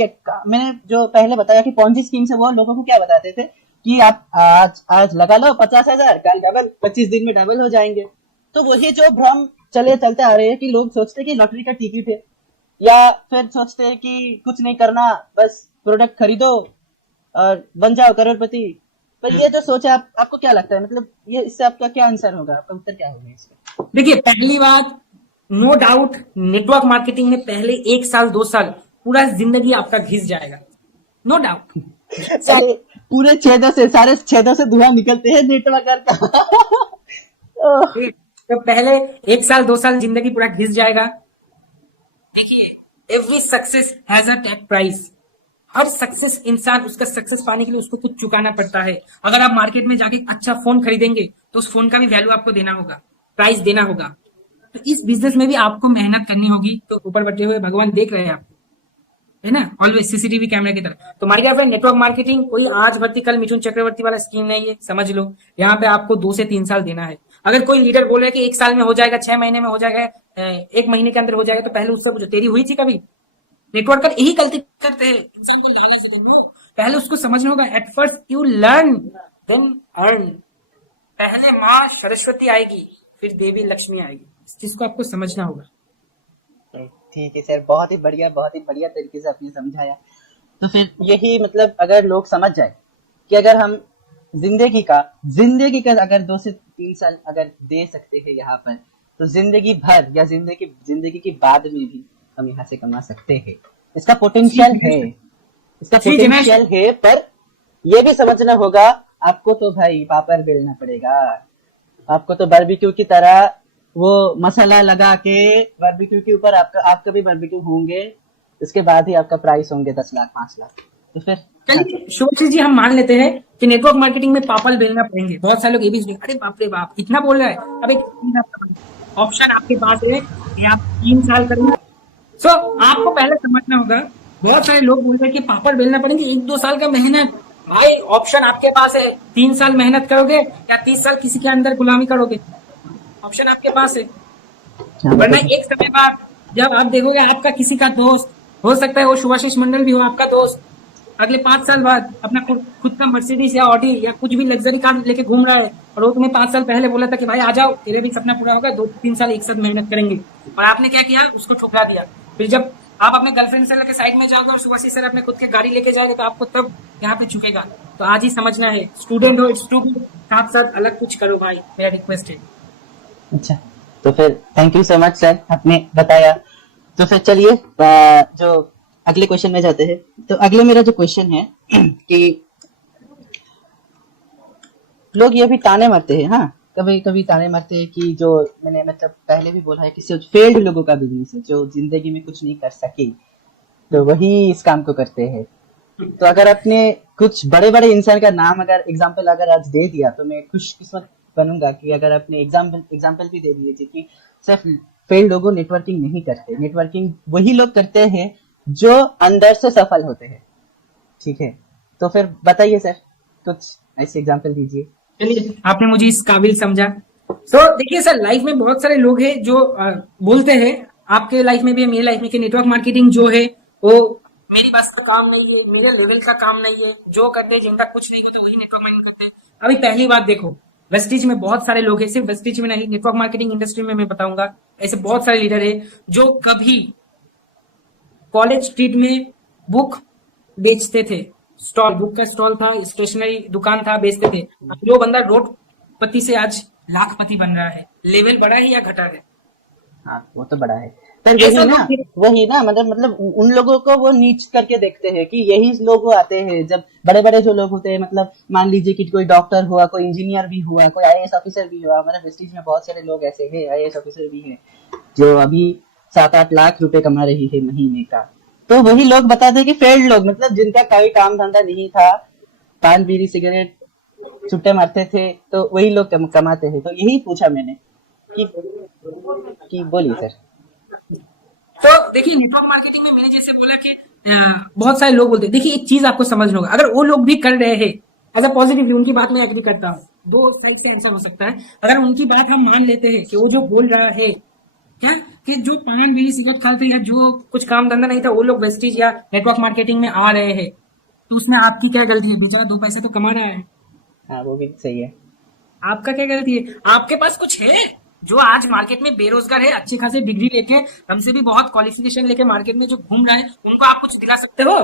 मैंने जो पहले बताया कि पॉन्जी स्कीम से वो लोगों को क्या बताते थे कि आप आज लगा लो 50,000, कल डबल, 25 दिन में डबल हो जाएंगे। तो वही जो भ्रम चलते आ रहे हैं कि लोग सोचते हैं कि लॉटरी का टिकट है, या फिर सोचते हैं कि कुछ नहीं करना, बस प्रोडक्ट खरीदो और बन जाओ करोड़पति। पर ये जो सोच है, आपको क्या लगता है, मतलब ये इससे आपका क्या आंसर होगा, आपका उत्तर क्या होगा इसका? देखिए, पहली बात, नो डाउट नेटवर्क मार्केटिंग में पहले 1 साल 2 साल पूरा जिंदगी आपका घिस जाएगा, नो डाउट। पूरे छेदों से, सारे छेदों से धुआं निकलते हैं नेटवर्क का। तो पहले 1 साल 2 साल जिंदगी पूरा घिस जाएगा। देखिए, every success has a take price. हर सक्सेस इंसान, उसका सक्सेस पाने के लिए उसको कुछ चुकाना पड़ता है। अगर आप मार्केट में जाके अच्छा फोन खरीदेंगे तो उस फोन का भी वैल्यू आपको देना होगा, प्राइस देना होगा। तो इस बिजनेस में भी आपको मेहनत करनी होगी। तो ऊपर बैठे हुए भगवान देख रहे हैं आपको, है ना, ऑलवेज सीसीटीवी कैमरा की तरह। तो my dear friend, network marketing कोई आज भर्ती कल मिथुन चक्रवर्ती वाला स्कीम नहीं है, समझ लो। यहाँ पे आपको 2 से 3 साल देना है। अगर कोई लीडर बोल रहा है कि 1 साल में हो जाएगा, 6 महीने में हो जाएगा, 1 महीने के अंदर हो जाएगा, तो पहले उससे पूछो तेरी हुई थी कभी। नेटवर्क पर यही गलती करते हैं, इंसान को लालच से बोलो, पहले उसको समझना होगा। At first you learn then earn. पहले माँ सरस्वती आएगी, फिर देवी लक्ष्मी आएगी। इस चीज को आपको समझना होगा। ठीक है सर, बहुत ही बढ़िया तरीके से आपने समझाया। तो फिर यही मतलब, अगर लोग समझ जाए कि अगर हम जिंदगी का अगर 2 से 3 साल अगर दे सकते हैं यहाँ पर, तो जिंदगी भर या जिंदगी के बाद में भी हम यहाँ से कमा सकते हैं। इसका पोटेंशियल है, पर ये भी समझना होगा आपको। तो भाई पापड़ बेलना पड़ेगा आपको, तो बारबेक्यू की तरह वो मसाला लगा के बारबेक्यू के ऊपर आपका भी बारबेक्यू होंगे, उसके बाद ही आपका प्राइस होंगे 10 लाख 5 लाख। तो फिर चलिए शुभश्री जी, हम मान लेते हैं कि नेटवर्क मार्केटिंग में पापड़ बेलना पड़ेंगे। बहुत सारे लोग ये भी, अरे बाप रे बाप, इतना बोल रहा है। अब एक ऑप्शन आपके पास है कि आप 3 साल करेंगे। सो आपको पहले समझना होगा, बहुत सारे लोग बोल रहे हैं कि पापड़ बेलना पड़ेंगे, 1-2 साल का मेहनत। भाई ऑप्शन आपके पास है, 3 साल मेहनत करोगे या 30 साल किसी के अंदर गुलामी करोगे, ऑप्शन आपके पास है। वरना एक समय बाद जब आप देखोगे आपका किसी का दोस्त, हो सकता है वो सुभाषिष मंडल भी हो आपका दोस्त, अगले 5 साल बाद अपना खुद का मर्सिडीज या ऑडी या कुछ भी लग्जरी कार लेके घूम रहा है, और वो तुम्हें 5 साल पहले बोला था कि भाई आ जाओ, तेरे भी सपना पूरा होगा, 2-3 साल एक साथ मेहनत करेंगे, और आपने क्या किया, उसको ठुकरा दिया। फिर जब आप अपने गर्लफ्रेंड से लेकर साइड में जाओगे और सुभाषिष सर अपने खुद के गाड़ी लेके जाएंगे, तो आपको तब यहाँ पे चुकेगा। तो आज ही समझना है, स्टूडेंट हो इट्स टू गुड, साथ साथ अलग कुछ करो भाई, मेरा रिक्वेस्ट है। अच्छा, तो फिर thank you so much sir, आपने बताया। तो फिर चलिए जो अगले क्वेश्चन में जाते हैं। तो अगले मेरा जो क्वेश्चन है कि लोग ये भी ताने मारते हैं, हाँ कभी कभी ताने मारते हैं कि जो मैंने मतलब पहले भी बोला है कि सिर्फ फेल्ड लोगों का बिजनेस है, जो जिंदगी में कुछ नहीं कर सके, तो वही इस काम को करते हैं। तो अगर आपने कुछ बड़े बड़े इंसान का नाम अगर एग्जाम्पल अगर आज दे दिया, तो मैं खुशकिस्मत बनूंगा कि अगर आपने एग्जाम्पल भी दे दिए कि सिर्फ फेल्ड लोगों नेटवर्किंग नहीं करते। नेटवर्किंग वही लोग करते हैं जो अंदर से सफल होते हैं, ठीक है। तो फिर बताइए सर, कुछ ऐसे एग्जाम्पल दीजिए। चलिए, आपने मुझे इस काबिल समझा। तो देखिए सर, लाइफ में बहुत सारे लोग हैं जो बोलते हैं, आपके लाइफ में भी है, मेरी लाइफ में, कि नेटवर्क मार्केटिंग जो है वो मेरी बस का काम नहीं है, मेरे लेवल का काम नहीं है, जो करते हैं जिनका कुछ नहीं होता वही नेटवर्क मार्केटिंग करते हैं। अभी पहली बात देखो, वेस्टीज में बहुत सारे लोग हैं, सिर्फ वेस्टीज में नहीं, नेटवर्क मार्केटिंग इंडस्ट्री में मैं बताऊंगा ऐसे बहुत सारे लीडर है जो कभी कॉलेज स्ट्रीट में बुक बेचते थे, स्टॉल, बुक का स्टॉल था, स्टेशनरी दुकान था, बेचते थे। अब जो बंदा रोडपति से आज लाखपति बन रहा है, लेवल बढ़ा है या घटा है? हाँ वो तो बड़ा है, पर ऐसा वही ना, लोग फिर वही ना, मतलब उन लोगों को वो नीच करके देखते हैं कि यही लोग आते हैं। जब बड़े बड़े जो लोग होते हैं, मतलब मान लीजिए कि कोई डॉक्टर हुआ, कोई इंजीनियर भी हुआ, कोई आईएएस ऑफिसर भी हुआ, हमारे वेस्टीज में बहुत सारे लोग ऐसे हैं, आईएएस ऑफिसर भी हैं जो अभी 7-8 लाख रुपए कमा रही है महीने का। तो वही लोग बताते हैं कि फेल्ड लोग, मतलब जिनका कोई काम धंधा नहीं था, पान बीड़ी सिगरेट छुट्टे मारते थे, तो वही लोग कमाते हैं। तो यही पूछा मैंने कि बोलिए सर। तो देखिए, नेटवर्क मार्केटिंग में मैंने जैसे बोला कि बहुत सारे लोग बोलते हैं, देखिए एक चीज आपको समझना होगा, अगर वो लोग भी कर रहे हैं एज अ पॉजिटिवली, उनकी बात मैं एग्री करता हूँ, दो साइड से आंसर हो सकता है। अगर उनकी बात हम मान लेते हैं कि वो जो बोल रहा है क्या, कि जो पान बीड़ी सिगरेट खाते या जो कुछ काम धंधा नहीं था वो लोग वेस्टीज या नेटवर्क मार्केटिंग में आ रहे हैं, तो उसमें आपकी क्या गलती है? बेचारा 2 पैसे तो कमा रहा है। हाँ वो भी सही है। आपका क्या गलती है? आपके पास कुछ है? जो आज मार्केट में बेरोजगार है, अच्छी खासी डिग्री लेके, हमसे भी बहुत क्वालिफिकेशन लेके मार्केट में जो घूम रहा है, उनको आप कुछ दिला सकते हो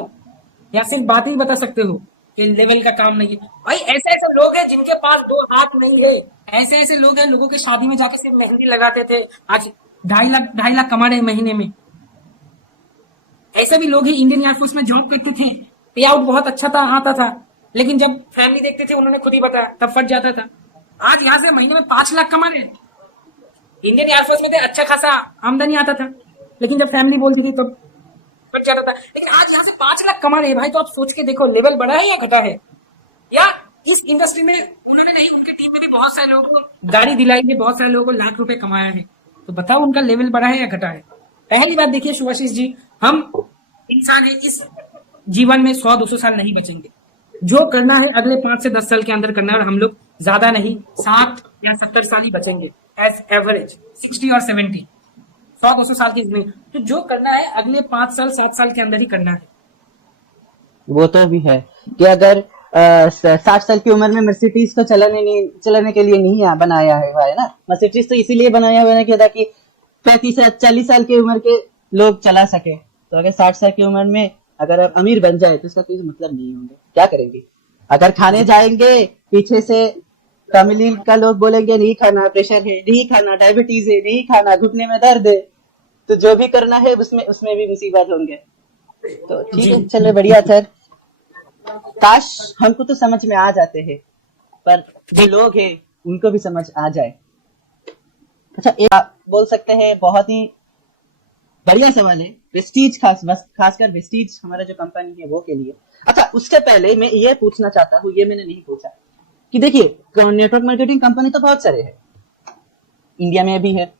या सिर्फ बात ही बता सकते हो कि लेवल का काम नहीं है? भाई ऐसे ऐसे लोग हैं जिनके पास 2 हाथ नहीं है, ऐसे ऐसे लोग हैं, लोगों की शादी में जाके सिर्फ मेहंदी लगाते थे, आज 2.5 लाख कमा रहे हैं महीने में। ऐसे भी लोग हैं, इंडियन एयरफोर्स में जॉब करते थे, पे आउट बहुत अच्छा था, आता था, लेकिन जब फैमिली देखते थे, उन्होंने खुद ही बताया, तब फट जाता था। आज यहाँ से महीने में 5 लाख कमा रहे हैं। इंडियन एयरफोर्स में थे, अच्छा खासा आमदनी आता था, लेकिन जब फैमिली बोलती थी तब फट जाता था। लेकिन आज यहाँ से 5 लाख कमा रहे हैं भाई, तो आप सोच के देखो, लेवल बढ़ा है या घटा है? या इस इंडस्ट्री में उन्होंने नहीं, उनके टीम में भी बहुत सारे लोगों को गाड़ी दिलाई है, बहुत सारे लोगों को लाख रुपए कमाया है, तो बताओ उनका लेवल बढ़ा है या घटा है? पहली बात देखिए शुभाशीष जी, हम इंसान है, इस जीवन में 100-200 साल नहीं बचेंगे। जो करना है अगले 5 से 10 साल के अंदर करना है, और हम लोग ज्यादा नहीं 60 या 70 साल ही बचेंगे एज एवरेज, 60 और 70, 100-200 साल की जिंदगी। तो जो करना है अगले 5 साल 7 साल के अंदर ही करना है। वो तो भी है कि अगर 60 साल की उम्र में मर्सिडीज को चलाने के लिए नहीं बनाया है ना, मर्सिडीज तो इसीलिए बनाया हुआ है कि ताकि 35 या 40 साल की उम्र के लोग चला सके। तो अगर 60 साल की उम्र में अगर आप अमीर बन जाए तो इसका कोई मतलब नहीं होंगे, क्या करेंगे? अगर खाने जाएंगे, पीछे से फैमिली का लोग बोलेंगे नहीं खाना, प्रेशर है, नहीं खाना, डायबिटीज है, नहीं खाना, घुटने में दर्द है, तो जो भी करना है उसमें भी मुसीबत होंगे। तो ठीक है, चलो बढ़िया सर। काश हमको तो समझ में आ जाते हैं, पर जो लोग हैं उनको भी समझ आ जाए। अच्छा, एक आप बोल सकते हैं, बहुत ही बढ़िया सवाल है, वेस्टीज खासकर वेस्टीज हमारा जो कंपनी है वो के लिए। अच्छा, उससे पहले मैं ये पूछना चाहता हूँ, ये मैंने नहीं पूछा, कि देखिए नेटवर्क मार्केटिंग कंपनी तो बहुत सारे हैं, इंडिया में भी है,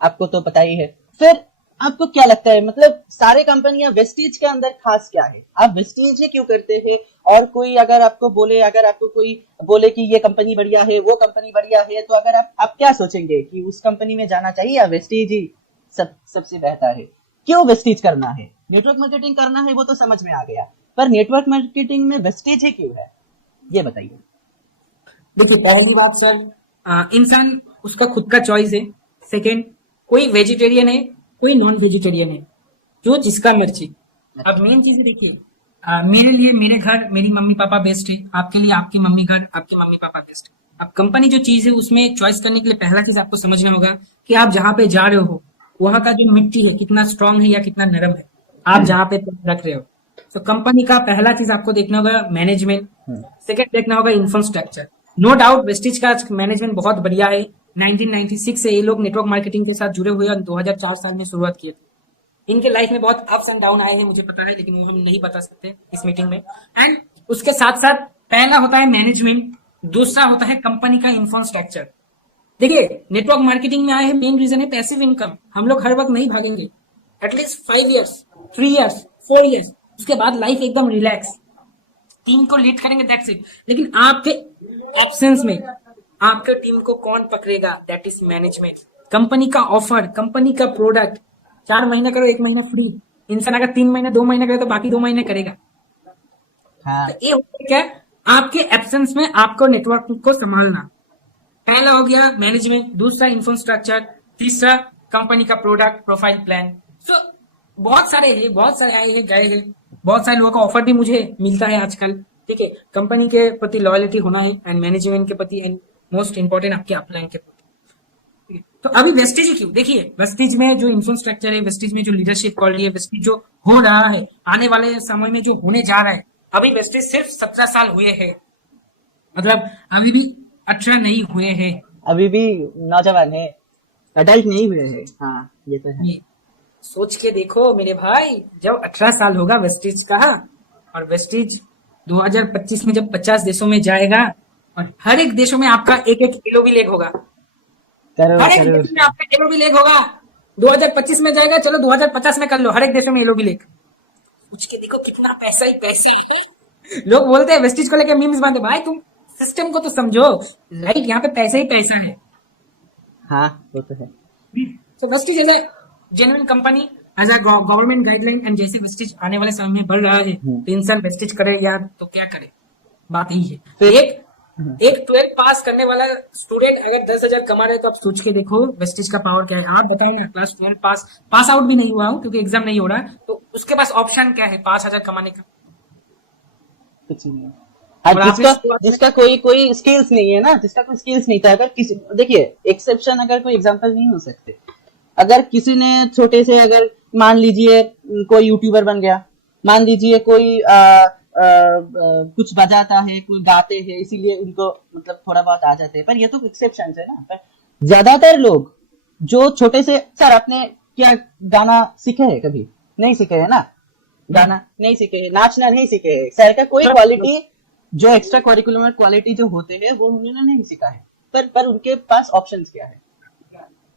आपको तो पता ही है। फिर आपको क्या लगता है, मतलब सारे कंपनियां वेस्टीज के अंदर खास क्या है? आप वेस्टीज ही क्यों करते हैं? और कोई अगर आपको कोई बोले कि ये कंपनी बढ़िया है, वो कंपनी बढ़िया है, तो अगर आप क्या सोचेंगे कि उस कंपनी में जाना चाहिए या वेस्टीज ही सबसे बेहतर है? क्यों वेस्टीज करना है? नेटवर्क मार्केटिंग करना है वो तो समझ में आ गया, पर नेटवर्क मार्केटिंग में वेस्टीज ही क्यों है, ये बताइए। देखिए, पहली बात सर, इंसान उसका खुद का चॉइस है। सेकंड, कोई वेजिटेरियन है, कोई नॉन वेजिटेरियन है, जो जिसका मर्जी। अब मेन चीज देखिए, मेरे लिए मेरे घर, मेरी मम्मी पापा बेस्ट है, आपके लिए आपकी मम्मी घर, आपके मम्मी पापा बेस्ट है। अब कंपनी जो चीज है उसमें चॉइस करने के लिए पहला चीज आपको समझना होगा कि आप जहाँ पे जा रहे हो वहां का जो मिट्टी है कितना स्ट्रांग है या कितना नरम है, आप जहाँ पे रख रहे हो। तो कंपनी का पहला चीज आपको देखना होगा मैनेजमेंट, सेकंड देखना होगा इंफ्रास्ट्रक्चर। नो डाउट वेस्टीज का मैनेजमेंट बहुत बढ़िया है। 1996 से ये लोग नेटवर्क मार्केटिंग के साथ जुड़े हुए हैं, 2004 साल में शुरुआत किए थे। इनके लाइफ में बहुत अप्स एंड डाउन आए हैं, मुझे पता है, लेकिन वो हम नहीं बता सकते इस मीटिंग में। एंड उसके साथ साथ पहला होता है मैनेजमेंट, दूसरा होता है कंपनी का इंफ्रास्ट्रक्चर। देखिए, नेटवर्क मार्केटिंग में आए हैं, मेन रीजन है पैसिव इनकम। हम लोग हर वक्त नहीं भागेंगे, एटलीस्ट 5 ईयर्स, 3 ईयर्स, 4 ईयर्स, उसके बाद लाइफ एकदम रिलैक्स, टीम को लीड करेंगे, दैट्स इट। लेकिन आपके एब्सेंस में आपके टीम को कौन पकड़ेगा, दैट इज मैनेजमेंट। कंपनी का ऑफर, कंपनी का प्रोडक्ट, 4 महीना करो, 1 महीना फ्री। इंसान अगर 3 महीने 2 महीने करे तो बाकी 2 महीने करेगा। हाँ। तो ये होता है क्या, आपके एब्सेंस में आपको नेटवर्क को संभालना। पहला हो गया मैनेजमेंट, दूसरा इंफ्रास्ट्रक्चर, तीसरा कंपनी का प्रोडक्ट प्रोफाइल प्लान। सो बहुत सारे हैं, बहुत सारे आए हैं गए हैं, बहुत सारे लोगों का ऑफर भी मुझे मिलता है आजकल। ठीक है, कंपनी के प्रति लॉयल्टी होना है एंड मैनेजमेंट के प्रति एंड मोस्ट इंपॉर्टेंट आपके अपलाइन के प्रति। ठीक है, तो अभी वेस्टेज ही क्यों, देखिए वेस्टेज में जो इंफ्रास्ट्रक्चर है, वेस्टेज में जो लीडरशिप क्वालिटी है, वेस्टेज जो हो रहा है, आने वाले समय में जो होने जा रहा है, अभी वेस्टेज सिर्फ 17 साल हुए हैं, मतलब अभी भी 18 नहीं हुए हैं। अभी भी नौजवान है, अडल्ट नहीं हुए हैं। हाँ ये तो है। ये सोच के देखो मेरे भाई, जब 18 साल होगा वेस्टेज का, और वेस्टेज 2025 में जब 50 देशों में जाएगा, और हर एक देशों में आपका एक एक एलओबी लेग होगा, करोड़ हर एक करोड़। देश में आपका एलओबी लेग होगा। 2025 में जाएगा, चलो 2050 में कर लो, हर एक देशों में एलओबी लेग। सोच के देखो कितना पैसा ही पैसे है। लोग बोलते हैं वेस्टेज को लेकर मीम्स बनते, भाई तुम सिस्टम को तो समझो, राइट? यहाँ पे पैसा ही पैसा है। हाँ वो तो है। So Vestige is a genuine company as a government guideline, and जैसे वेस्टिज आने वाले समय में बढ़ रहा है, तो इंसान वेस्टिज करे यार तो क्या करे, बात यही है। तो एक 12 पास करने वाला स्टूडेंट अगर 10,000 कमा रहे, तो आप सोच के देखो वेस्टिज का पावर क्या है। आप बताओ, मैं क्लास 12 पास आउट भी नहीं हुआ हूँ क्योंकि एग्जाम नहीं हो रहा है, तो उसके पास ऑप्शन क्या है 5,000 कमाने का? कुछ नहीं है। हाँ, और जिसका कोई स्किल्स नहीं है ना, जिसका कोई स्किल्स नहीं था, अगर किसी, देखिए एक्सेप्शन अगर कोई एग्जांपल नहीं हो सकते। अगर किसी ने छोटे से, अगर मान लीजिए कोई यूट्यूबर बन गया, मान लीजिए कोई कुछ बजाता है, कोई गाते हैं, इसीलिए उनको मतलब थोड़ा बहुत आ जाते हैं, पर ये तो एक्सेप्शन है ना। पर ज्यादातर लोग जो छोटे से, सर आपने क्या गाना सीखे है? कभी नहीं सीखे है ना, गाना नहीं सीखे है, नाचना नहीं सीखे है, सर का कोई क्वालिटी जो एक्स्ट्रा करिकुलर क्वालिटी जो होते हैं वो उन्होंने नहीं सीखा है, पर उनके पास ऑप्शंस क्या है?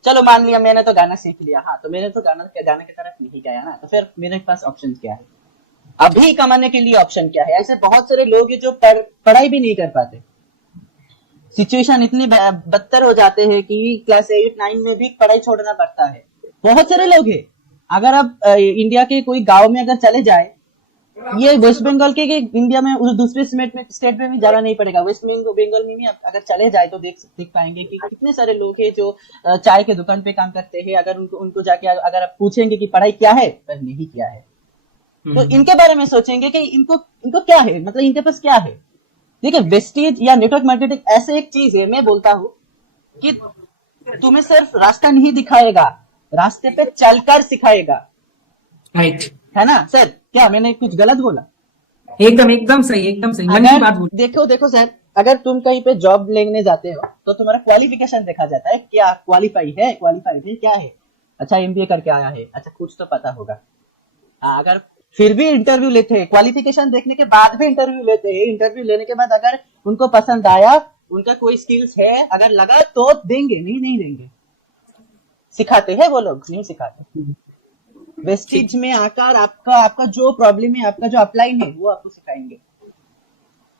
चलो मान लिया मैंने तो गाना सीख लिया, हाँ तो मैंने तो गाना की तरफ नहीं गया ना, तो फिर मेरे पास ऑप्शन क्या है? अभी कमाने के लिए ऑप्शन क्या है? ऐसे बहुत सारे लोग हैं जो पढ़ाई भी नहीं कर पाते, सिचुएशन इतनी बदतर हो जाते हैं कि क्लास 8-9 में भी पढ़ाई छोड़ना पड़ता है। बहुत सारे लोग हैं। अगर आप इंडिया के कोई गांव में अगर चले जाए, ये वेस्ट बंगाल के इंडिया में दूसरे स्टेट में भी जाना नहीं पड़ेगा, वेस्ट बंगाल में भी अगर चले जाए तो देख पाएंगे कि कितने सारे लोग हैं जो चाय के दुकान पे काम करते हैं। अगर उनको जाके अगर आप पूछेंगे कि पढ़ाई क्या है, पर नहीं किया है, तो इनके बारे में सोचेंगे कि इनको क्या है, मतलब इनके पास क्या है। देखिए वेस्टेज या नेटवर्क मार्केटिंग ऐसे एक चीज है, मैं बोलता हूँ कि तुम्हें सिर्फ रास्ता नहीं दिखाएगा, रास्ते पे चलकर सिखाएगा, राइट है ना सर? क्या मैंने कुछ गलत बोला? एकदम सही, एकदम सही, मन की बात बोली। देखो सर, अगर तुम कहीं पे जॉब लेने जाते हो तो तुम्हारा क्वालिफिकेशन देखा जाता है, क्या क्वालिफाइड है क्या है? अच्छा एमबीए करके आया है, अच्छा कुछ तो पता होगा। अगर फिर भी इंटरव्यू लेते हैं, क्वालिफिकेशन देखने के बाद भी इंटरव्यू लेते हैं, इंटरव्यू लेने के बाद अगर उनको पसंद आया, उनका कोई स्किल्स है, अगर लगा तो देंगे, नहीं देंगे। सिखाते हैं वो लोग? नहीं सिखाते। वेस्टेज में आकर आपका जो प्रॉब्लम है, आपका जो अपलाइन है, वो आपको सिखाएंगे।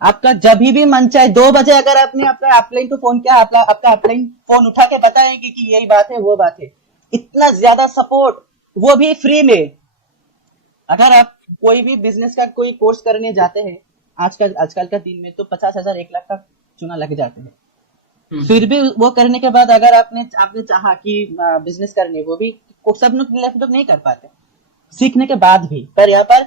आपका जब भी मन चाहे 2 बजे अगर आपने आपका अपलाइन को फोन किया, आपका अपलाइन फोन उठा के बताएंगे कि यही बात है, वो बात है। इतना ज्यादा सपोर्ट, वो भी फ्री में। अगर आप कोई भी बिजनेस का कोई कोर्स करने जाते हैं आजकल का दिन में, तो 50,000 1 लाख का चुना लग जाते हैं। फिर भी वो करने के बाद अगर आपने चाहा कि बिजनेस करने, वो भी सब लोग नहीं कर पाते सीखने के बाद भी। पर यहाँ पर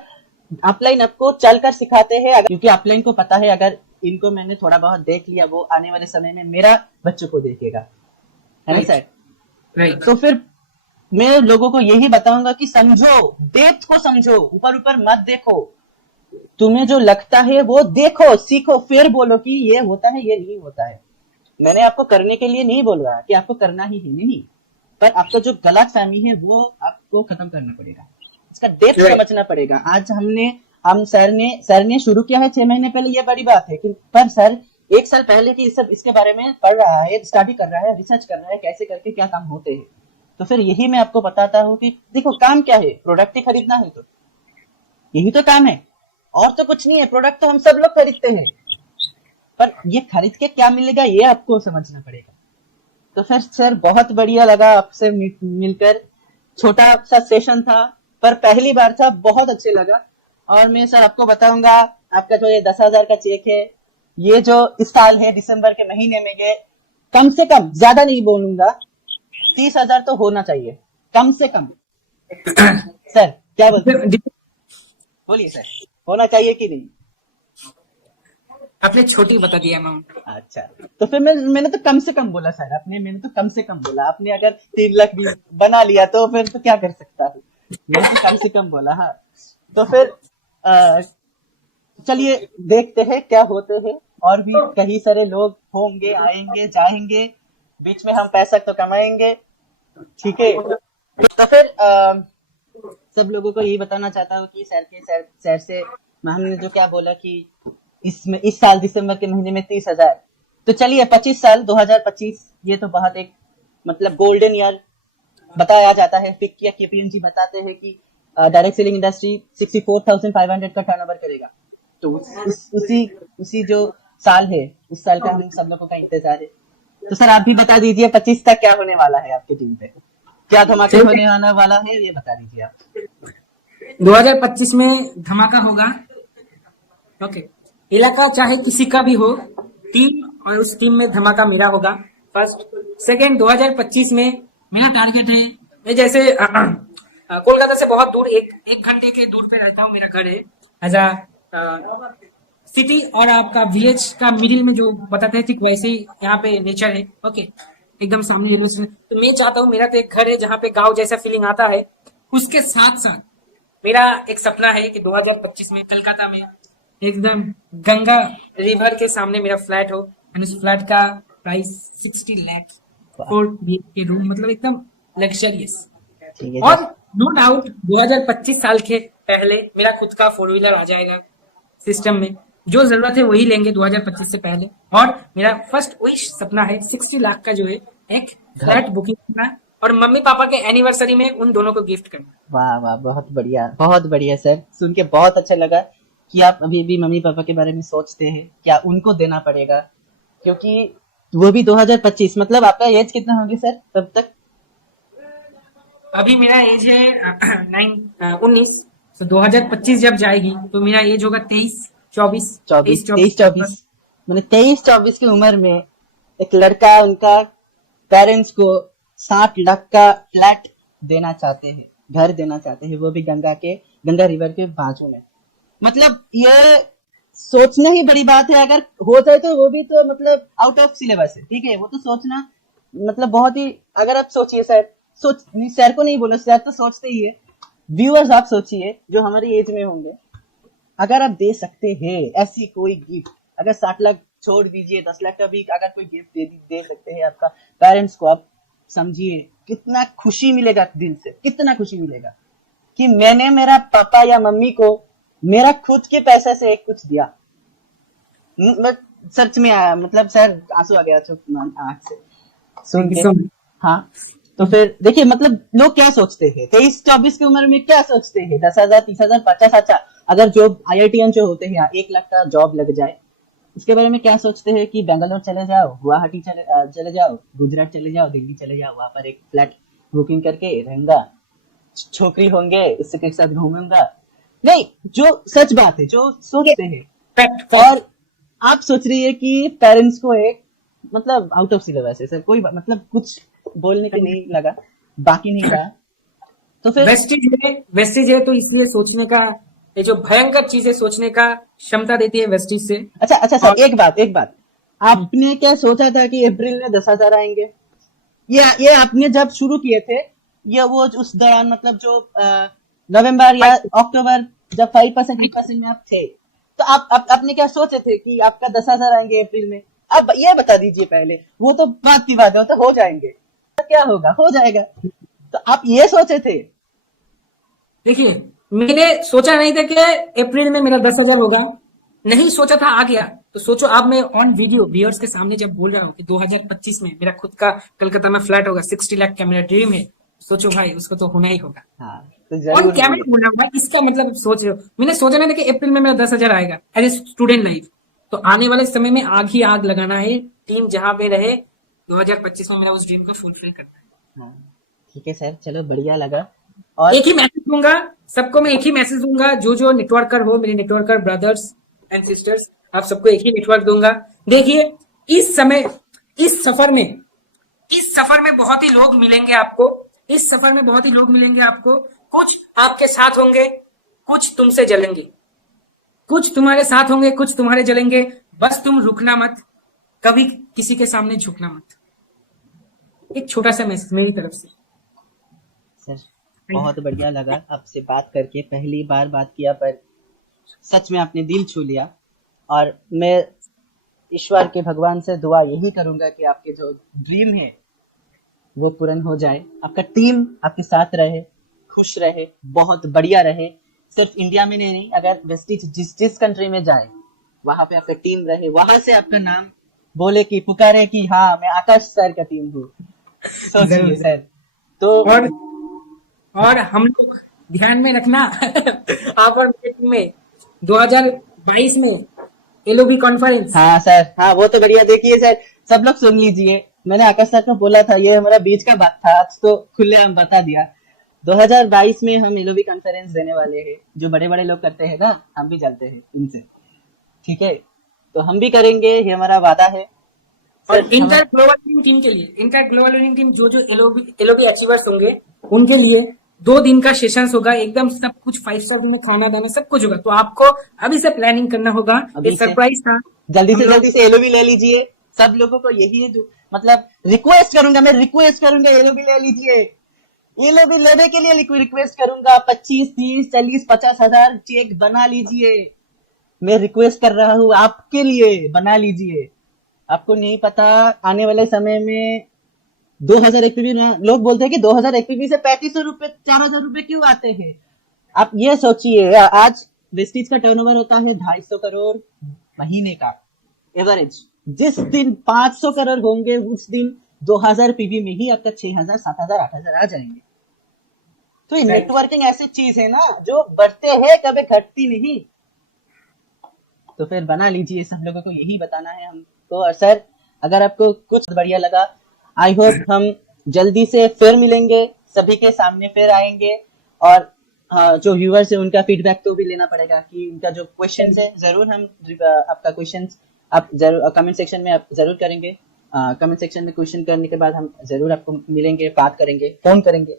अपलाइन आपको चलकर सिखाते हैं, क्योंकि अपलाइन को पता है अगर इनको मैंने थोड़ा बहुत देख लिया, वो आने वाले समय में मेरा बच्चों को देखेगा, है ना सर? राइट। तो फिर मैं लोगों को यही बताऊंगा कि समझो, डेप्थ को समझो, ऊपर मत देखो। तुम्हें जो लगता है वो देखो, सीखो, फिर बोलो कि ये होता है, ये नहीं होता है। मैंने आपको करने के लिए नहीं बोल रहा कि आपको करना ही नहीं, पर आपका जो गलत फहमी है वो आपको खत्म करना पड़ेगा, इसका डेप्थ समझना पड़ेगा। आज सर ने शुरू किया है 6 महीने पहले, ये बड़ी बात है कि पर सर 1 साल पहले की इसके बारे में पढ़ रहा है, स्टडी कर रहा है, रिसर्च कर रहा है, कैसे करके क्या काम होते हैं। तो फिर यही मैं आपको बताता हूँ कि देखो काम क्या है, प्रोडक्ट ही खरीदना है, तो यही तो काम है, और तो कुछ नहीं है। प्रोडक्ट तो हम सब लोग खरीदते हैं, पर ये खरीद के क्या मिलेगा ये आपको समझना पड़ेगा। तो फिर सर बहुत बढ़िया लगा आपसे मिलकर, छोटा सा सेशन था पर पहली बार था, बहुत अच्छे लगा। और मैं सर आपको बताऊंगा, आपका जो ये 10,000 का चेक है, ये जो इस साल है दिसंबर के महीने में, ये कम से कम, ज्यादा नहीं बोलूंगा, 30,000 तो होना चाहिए कम से कम। सर क्या बोलते हैं, बोलिए सर, होना चाहिए कि नहीं? आपने छोटी बता दिया अमाउंट। अच्छा, तो फिर मैंने तो कम से कम बोला सर, मैंने तो कम से कम बोला, आपने अगर 3 लाख भी बना लिया तो फिर तो क्या कर सकता है, मैंने तो कम से कम बोला। हाँ, तो फिर चलिए देखते हैं क्या होते हैं, और भी कई सारे लोग होंगे, आएंगे जाएंगे, बीच में हम पैसा तो कमाएंगे, ठीक है। तो फिर सब लोगों को यही बताना चाहता हूँ कि सर से हमने जो क्या बोला कि इस साल दिसंबर के महीने में 30,000, तो चलिए 25 साल 2025, ये तो बहुत एक मतलब गोल्डन ईयर बताया जाता है। फिक्की या केपीएमजी बताते हैं कि डायरेक्ट सेलिंग इंडस्ट्री 64,500 का टर्नओवर करेगा, तो उसी जो साल है, उस साल का हम सब लोगों का इंतजार है। तो सर आप भी बता दीजिए 25 तक क्या होने वाला है आपकी टीम पे, क्या धमाके होने आने वाला है, ये बता दीजिए आप। 2025 में धमाका होगा। ओके, इलाका चाहे किसी का भी हो, टीम और उस टीम में धमाका मेरा होगा फर्स्ट। सेकंड, 2025 में मेरा टारगेट है, मैं जैसे कोलकाता से बहुत दूर, एक घंटे के दूर पे रहता हूँ, मेरा घर है एज अ सिटी और आपका विलेज का मिडिल में जो बताते हैं, ठीक वैसे ही यहाँ पे नेचर है। ओके, एकदम सामने येलो से, तो मैं चाहता हूँ, मेरा तो एक घर है जहाँ पे गांव जैसा फीलिंग आता है। उसके साथ साथ मेरा एक सपना है कि 2025 में कलकत्ता में एकदम गंगा रिवर के सामने मेरा फ्लैट हो, एंड उस फ्लैट का प्राइस 60 लाख, 4 BHK रूम, मतलब एकदम लग्जरियस। और नो डाउट 2025 साल के पहले मेरा खुद का 4 व्हीलर आ जाएगा सिस्टम में, जो जरूरत है वही लेंगे 2025 से पहले। और मेरा फर्स्ट वही सपना है 60 लाख का जो है एक फ्लैट बुकिंग करना, और मम्मी पापा के एनिवर्सरी में उन दोनों को गिफ्ट करना। वाह वाह, बहुत बढ़िया सर, सुन के बहुत अच्छा लगा कि आप अभी भी मम्मी पापा के बारे में सोचते हैं, क्या उनको देना पड़ेगा, क्योंकि वो भी 2025, मतलब आपका एज कितना होगी सर तब तक? अभी मेरा एज है 19, तो 2025 जब जाएगी तो मेरा एज होगा 23-24 मैंने 23-24 की उम्र में एक लड़का उनका पेरेंट्स को 60 लाख का फ्लैट देना चाहते हैं, घर देना चाहते हैं, वो भी गंगा रिवर के बाजू में। मतलब ये सोचना ही बड़ी बात है, अगर हो जाए तो वो भी तो मतलब आउट ऑफ सिलेबस है, ठीक है, वो तो सोचना मतलब बहुत ही, अगर आप सोचिए सर को नहीं बोलो, सर तो सोचते ही है, व्यूअर्स आप सोचिए जो हमारी एज में होंगे, अगर आप दे सकते हैं ऐसी कोई गिफ्ट, अगर 60 लाख छोड़ दीजिए, 10 लाख का भी अगर कोई गिफ्ट दे सकते हैं आपका पेरेंट्स को, आप समझिए कितना खुशी मिलेगा, दिल से कितना खुशी मिलेगा कि मैंने मेरा पापा या मम्मी को मेरा खुद के पैसे से एक कुछ दिया। सच में आया, मतलब सर आंसू आ गया आंख से सुन के। हाँ, तो फिर देखिए मतलब लोग क्या सोचते हैं 23-24 की उम्र में, क्या सोचते हैं 10,000 30,000 50, अच्छा अगर जॉब IITian जो होते हैं 1 लाख का जॉब लग जाए, इसके बारे में क्या सोचते हैं कि बेंगलोर चले जाओ, गुवाहाटी चले जाओ, गुजरात चले जाओ, दिल्ली चले जाओ, वहां पर एक फ्लैट बुकिंग करके रहूंगा, छोकरी होंगे, उसके साथ घूमूंगा। नहीं, जो सच बात है, जो सोचते हैं। और आप सोच रही है कि पेरेंट्स को एक मतलब आउट ऑफ सिलेबस है सर, कोई मतलब कुछ बोलने के नहीं लगा, बाकी नहीं रहा, तो फिर वेस्टेज है तो इसलिए सोचने का, ये जो भयंकर चीजें सोचने का क्षमता देती है वेस्टेज से। अच्छा सर, एक बात, आपने क्या सोचा था कि अप्रैल में 10,000 आएंगे? ये आपने जब शुरू किए थे, ये वो उस दौरान मतलब जो नवंबर या अक्टूबर जब 5% 8% में आप थे, तो आपने क्या सोचे थे कि आपका 10,000 आएंगे अप्रैल में? अब ये बता दीजिए पहले, वो तो बात की बात है, तो हो जाएंगे, तो क्या होगा, हो जाएगा, तो आप ये सोचे थे? देखिए, मैंने सोचा नहीं था कि अप्रैल में मेरा 10,000 होगा, नहीं सोचा था, आ गया। तो सोचो आप, मैं ऑन वीडियो व्यूअर्स के सामने जब बोल रहा हूँ कि 2025 में मेरा खुद का कलकत्ता में फ्लैट होगा, 60 लाख का मेरा ड्रीम है, सोचो भाई उसको तो होना ही होगा। हाँ, तो ऑन कैमरा बोल रहा हूँ भाई, इसका मतलब सोच रहे हो, मैंने सोचा नहीं था कि अप्रैल में मेरा 10,000 आएगा एज ए स्टूडेंट लाइफ। तो आने वाले समय में आग ही आग लगाना है, टीम जहां पे रहे, 2025 में मेरा उस ड्रीम को फुलफिल करना है। ठीक है सर, चलो बढ़िया लगा। और एक ही मैसेज दूंगा सबको, मैं एक ही मैसेज दूंगा, जो नेटवर्कर हो, मेरे नेटवर्कर ब्रदर्स एंड सिस्टर्स, आप सबको एक ही नेटवर्क दूंगा। देखिए, इस समय इस सफर में बहुत ही लोग मिलेंगे आपको, इस सफर में बहुत ही लोग मिलेंगे आपको। कुछ आपके साथ होंगे, कुछ तुमसे जलेंगे, कुछ तुम्हारे साथ होंगे, कुछ तुम्हारे जलेंगे। बस तुम रुकना मत, कभी किसी के सामने झुकना मत। एक छोटा सा मैसेज मेरी तरफ से। सर बहुत बढ़िया लगा आपसे बात करके, पहली बार बात किया पर सच में आपने दिल छू लिया। और मैं ईश्वर के भगवान से दुआ यही करूंगा कि आपके जो ड्रीम है वो पूर्ण हो जाए, आपका टीम आपके साथ रहे, खुश रहे, बहुत बढ़िया रहे। सिर्फ इंडिया में नहीं, अगर वेस्टिज जिस जिस कंट्री में जाए वहां पे आपका टीम रहे, वहां से आपका नाम बोले कि पुकारे कि हाँ मैं आकाश सर का टीम हूँ। सोचिए सर। तो और हम लोग ध्यान में रखना आप और मेरे टीम में 2022 में एलओबी कॉन्फ्रेंस। हाँ सर, हाँ वो तो बढ़िया। देखिए सर, सब लोग सुन लीजिए, मैंने आकाश सर को बोला था, ये हमारा बीच का बात था, आज तो खुलेआम बता दिया। 2022 में हम एलओबी कॉन्फ्रेंस देने वाले हैं। जो बड़े बड़े लोग करते हैं ना, हम भी चलते हैं उनसे, ठीक है? तो हम भी करेंगे, ये हमारा वादा है। और इंटर ग्लोबल विनिंग टीम के लिए, इंटर ग्लोबल विनिंग टीम जो एलओबी अचीवर्स होंगे उनके लिए 2 दिन का सेशंस होगा, एकदम सब कुछ 5 स्टार में, खाना दाना सब कुछ होगा। तो आपको अभी से प्लानिंग करना होगा। ये सरप्राइज था, जल्दी से एलओबी ले लीजिए। सब लोगों को यही है, जो मतलब रिक्वेस्ट करूंगा, मैं रिक्वेस्ट करूंगा एलओबी ले लीजिए। एलओबी लेने के लिए रिक्वेस्ट करूंगा, 25, 30, 40, 50,000 चेक बना लीजिए। मैं रिक्वेस्ट कर रहा हूँ आपके लिए, बना लीजिए। आपको नहीं पता आने वाले समय में 2000 एकपीवी ना, लोग बोलते हैं कि 2000 एकपीवी से 3500 रुपए 4000 रुपए क्यों आते हैं। आप ये सोचिए, आज वेस्टिज का टर्नओवर होता है 250 करोड़ महीने का एवरेज। जिस दिन 500 करोड़ होंगे उस दिन 2000 पीवी में ही आपका 6000, 7000, 8000 आ जाएंगे। तो ये नेटवर्किंग ऐसी चीज है ना जो बढ़ते हैं, कभी घटती नहीं। तो फिर बना लीजिए, सब लोगों को यही बताना है हमको। और सर अगर आपको कुछ बढ़िया लगा, आई होप हम जल्दी से फिर मिलेंगे, सभी के सामने फिर आएंगे। और हाँ, जो व्यूअर्स है उनका फीडबैक तो भी लेना पड़ेगा कि उनका जो क्वेश्चंस है, जरूर हम आपका क्वेश्चंस आप जरूर कमेंट सेक्शन में आप जरूर करेंगे। कमेंट सेक्शन में क्वेश्चन करने के बाद हम जरूर आपको मिलेंगे, बात करेंगे, फोन करेंगे,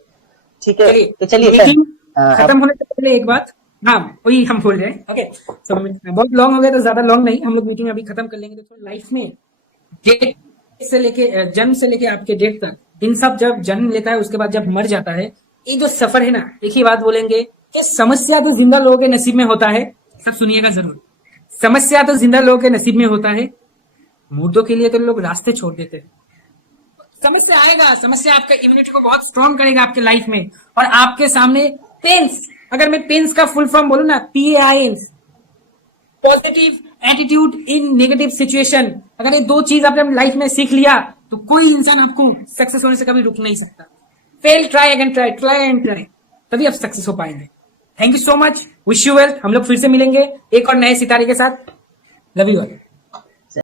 ठीक है? तो चलिए सर, खत्म होने से पहले एक बात, हाँ वही हम बोल रहे हैं। ओके, सो बहुत लॉन्ग हो गया, तो ज्यादा लॉन्ग नहीं, हम लोग मीटिंग अभी खत्म कर लेंगे। तो लाइफ में डेट से लेके, जन्म से लेके आपके डेट तक, इन सब जब जन्म लेता है उसके बाद जब मर जाता है, ये जो सफर है ना, एक ही बात बोलेंगे कि समस्या तो जिंदा लोगों के नसीब में होता है। सब सुनिएगा जरूर, समस्या तो जिंदा लोगों के नसीब में होता है, मुर्दों के लिए तो लोग रास्ते छोड़ देते हैं। समस्या आएगा, समस्या आपका इम्यूनिटी को बहुत स्ट्रॉन्ग करेगा आपके लाइफ में। और आपके सामने पेन्स, अगर मैं पेन्स का फुल फॉर्म बोलूं ना, PAINS, positive attitude in negative situation, अगर ये 2 चीज आपने लाइफ में सीख लिया तो कोई इंसान आपको सक्सेस होने से कभी रुक नहीं सकता। Fail, try again, try and try, तभी आप सक्सेस हो पाएंगे। Thank you so much, wish you well. हम लोग फिर से मिलेंगे एक और नए सितारे के साथ। Love you all.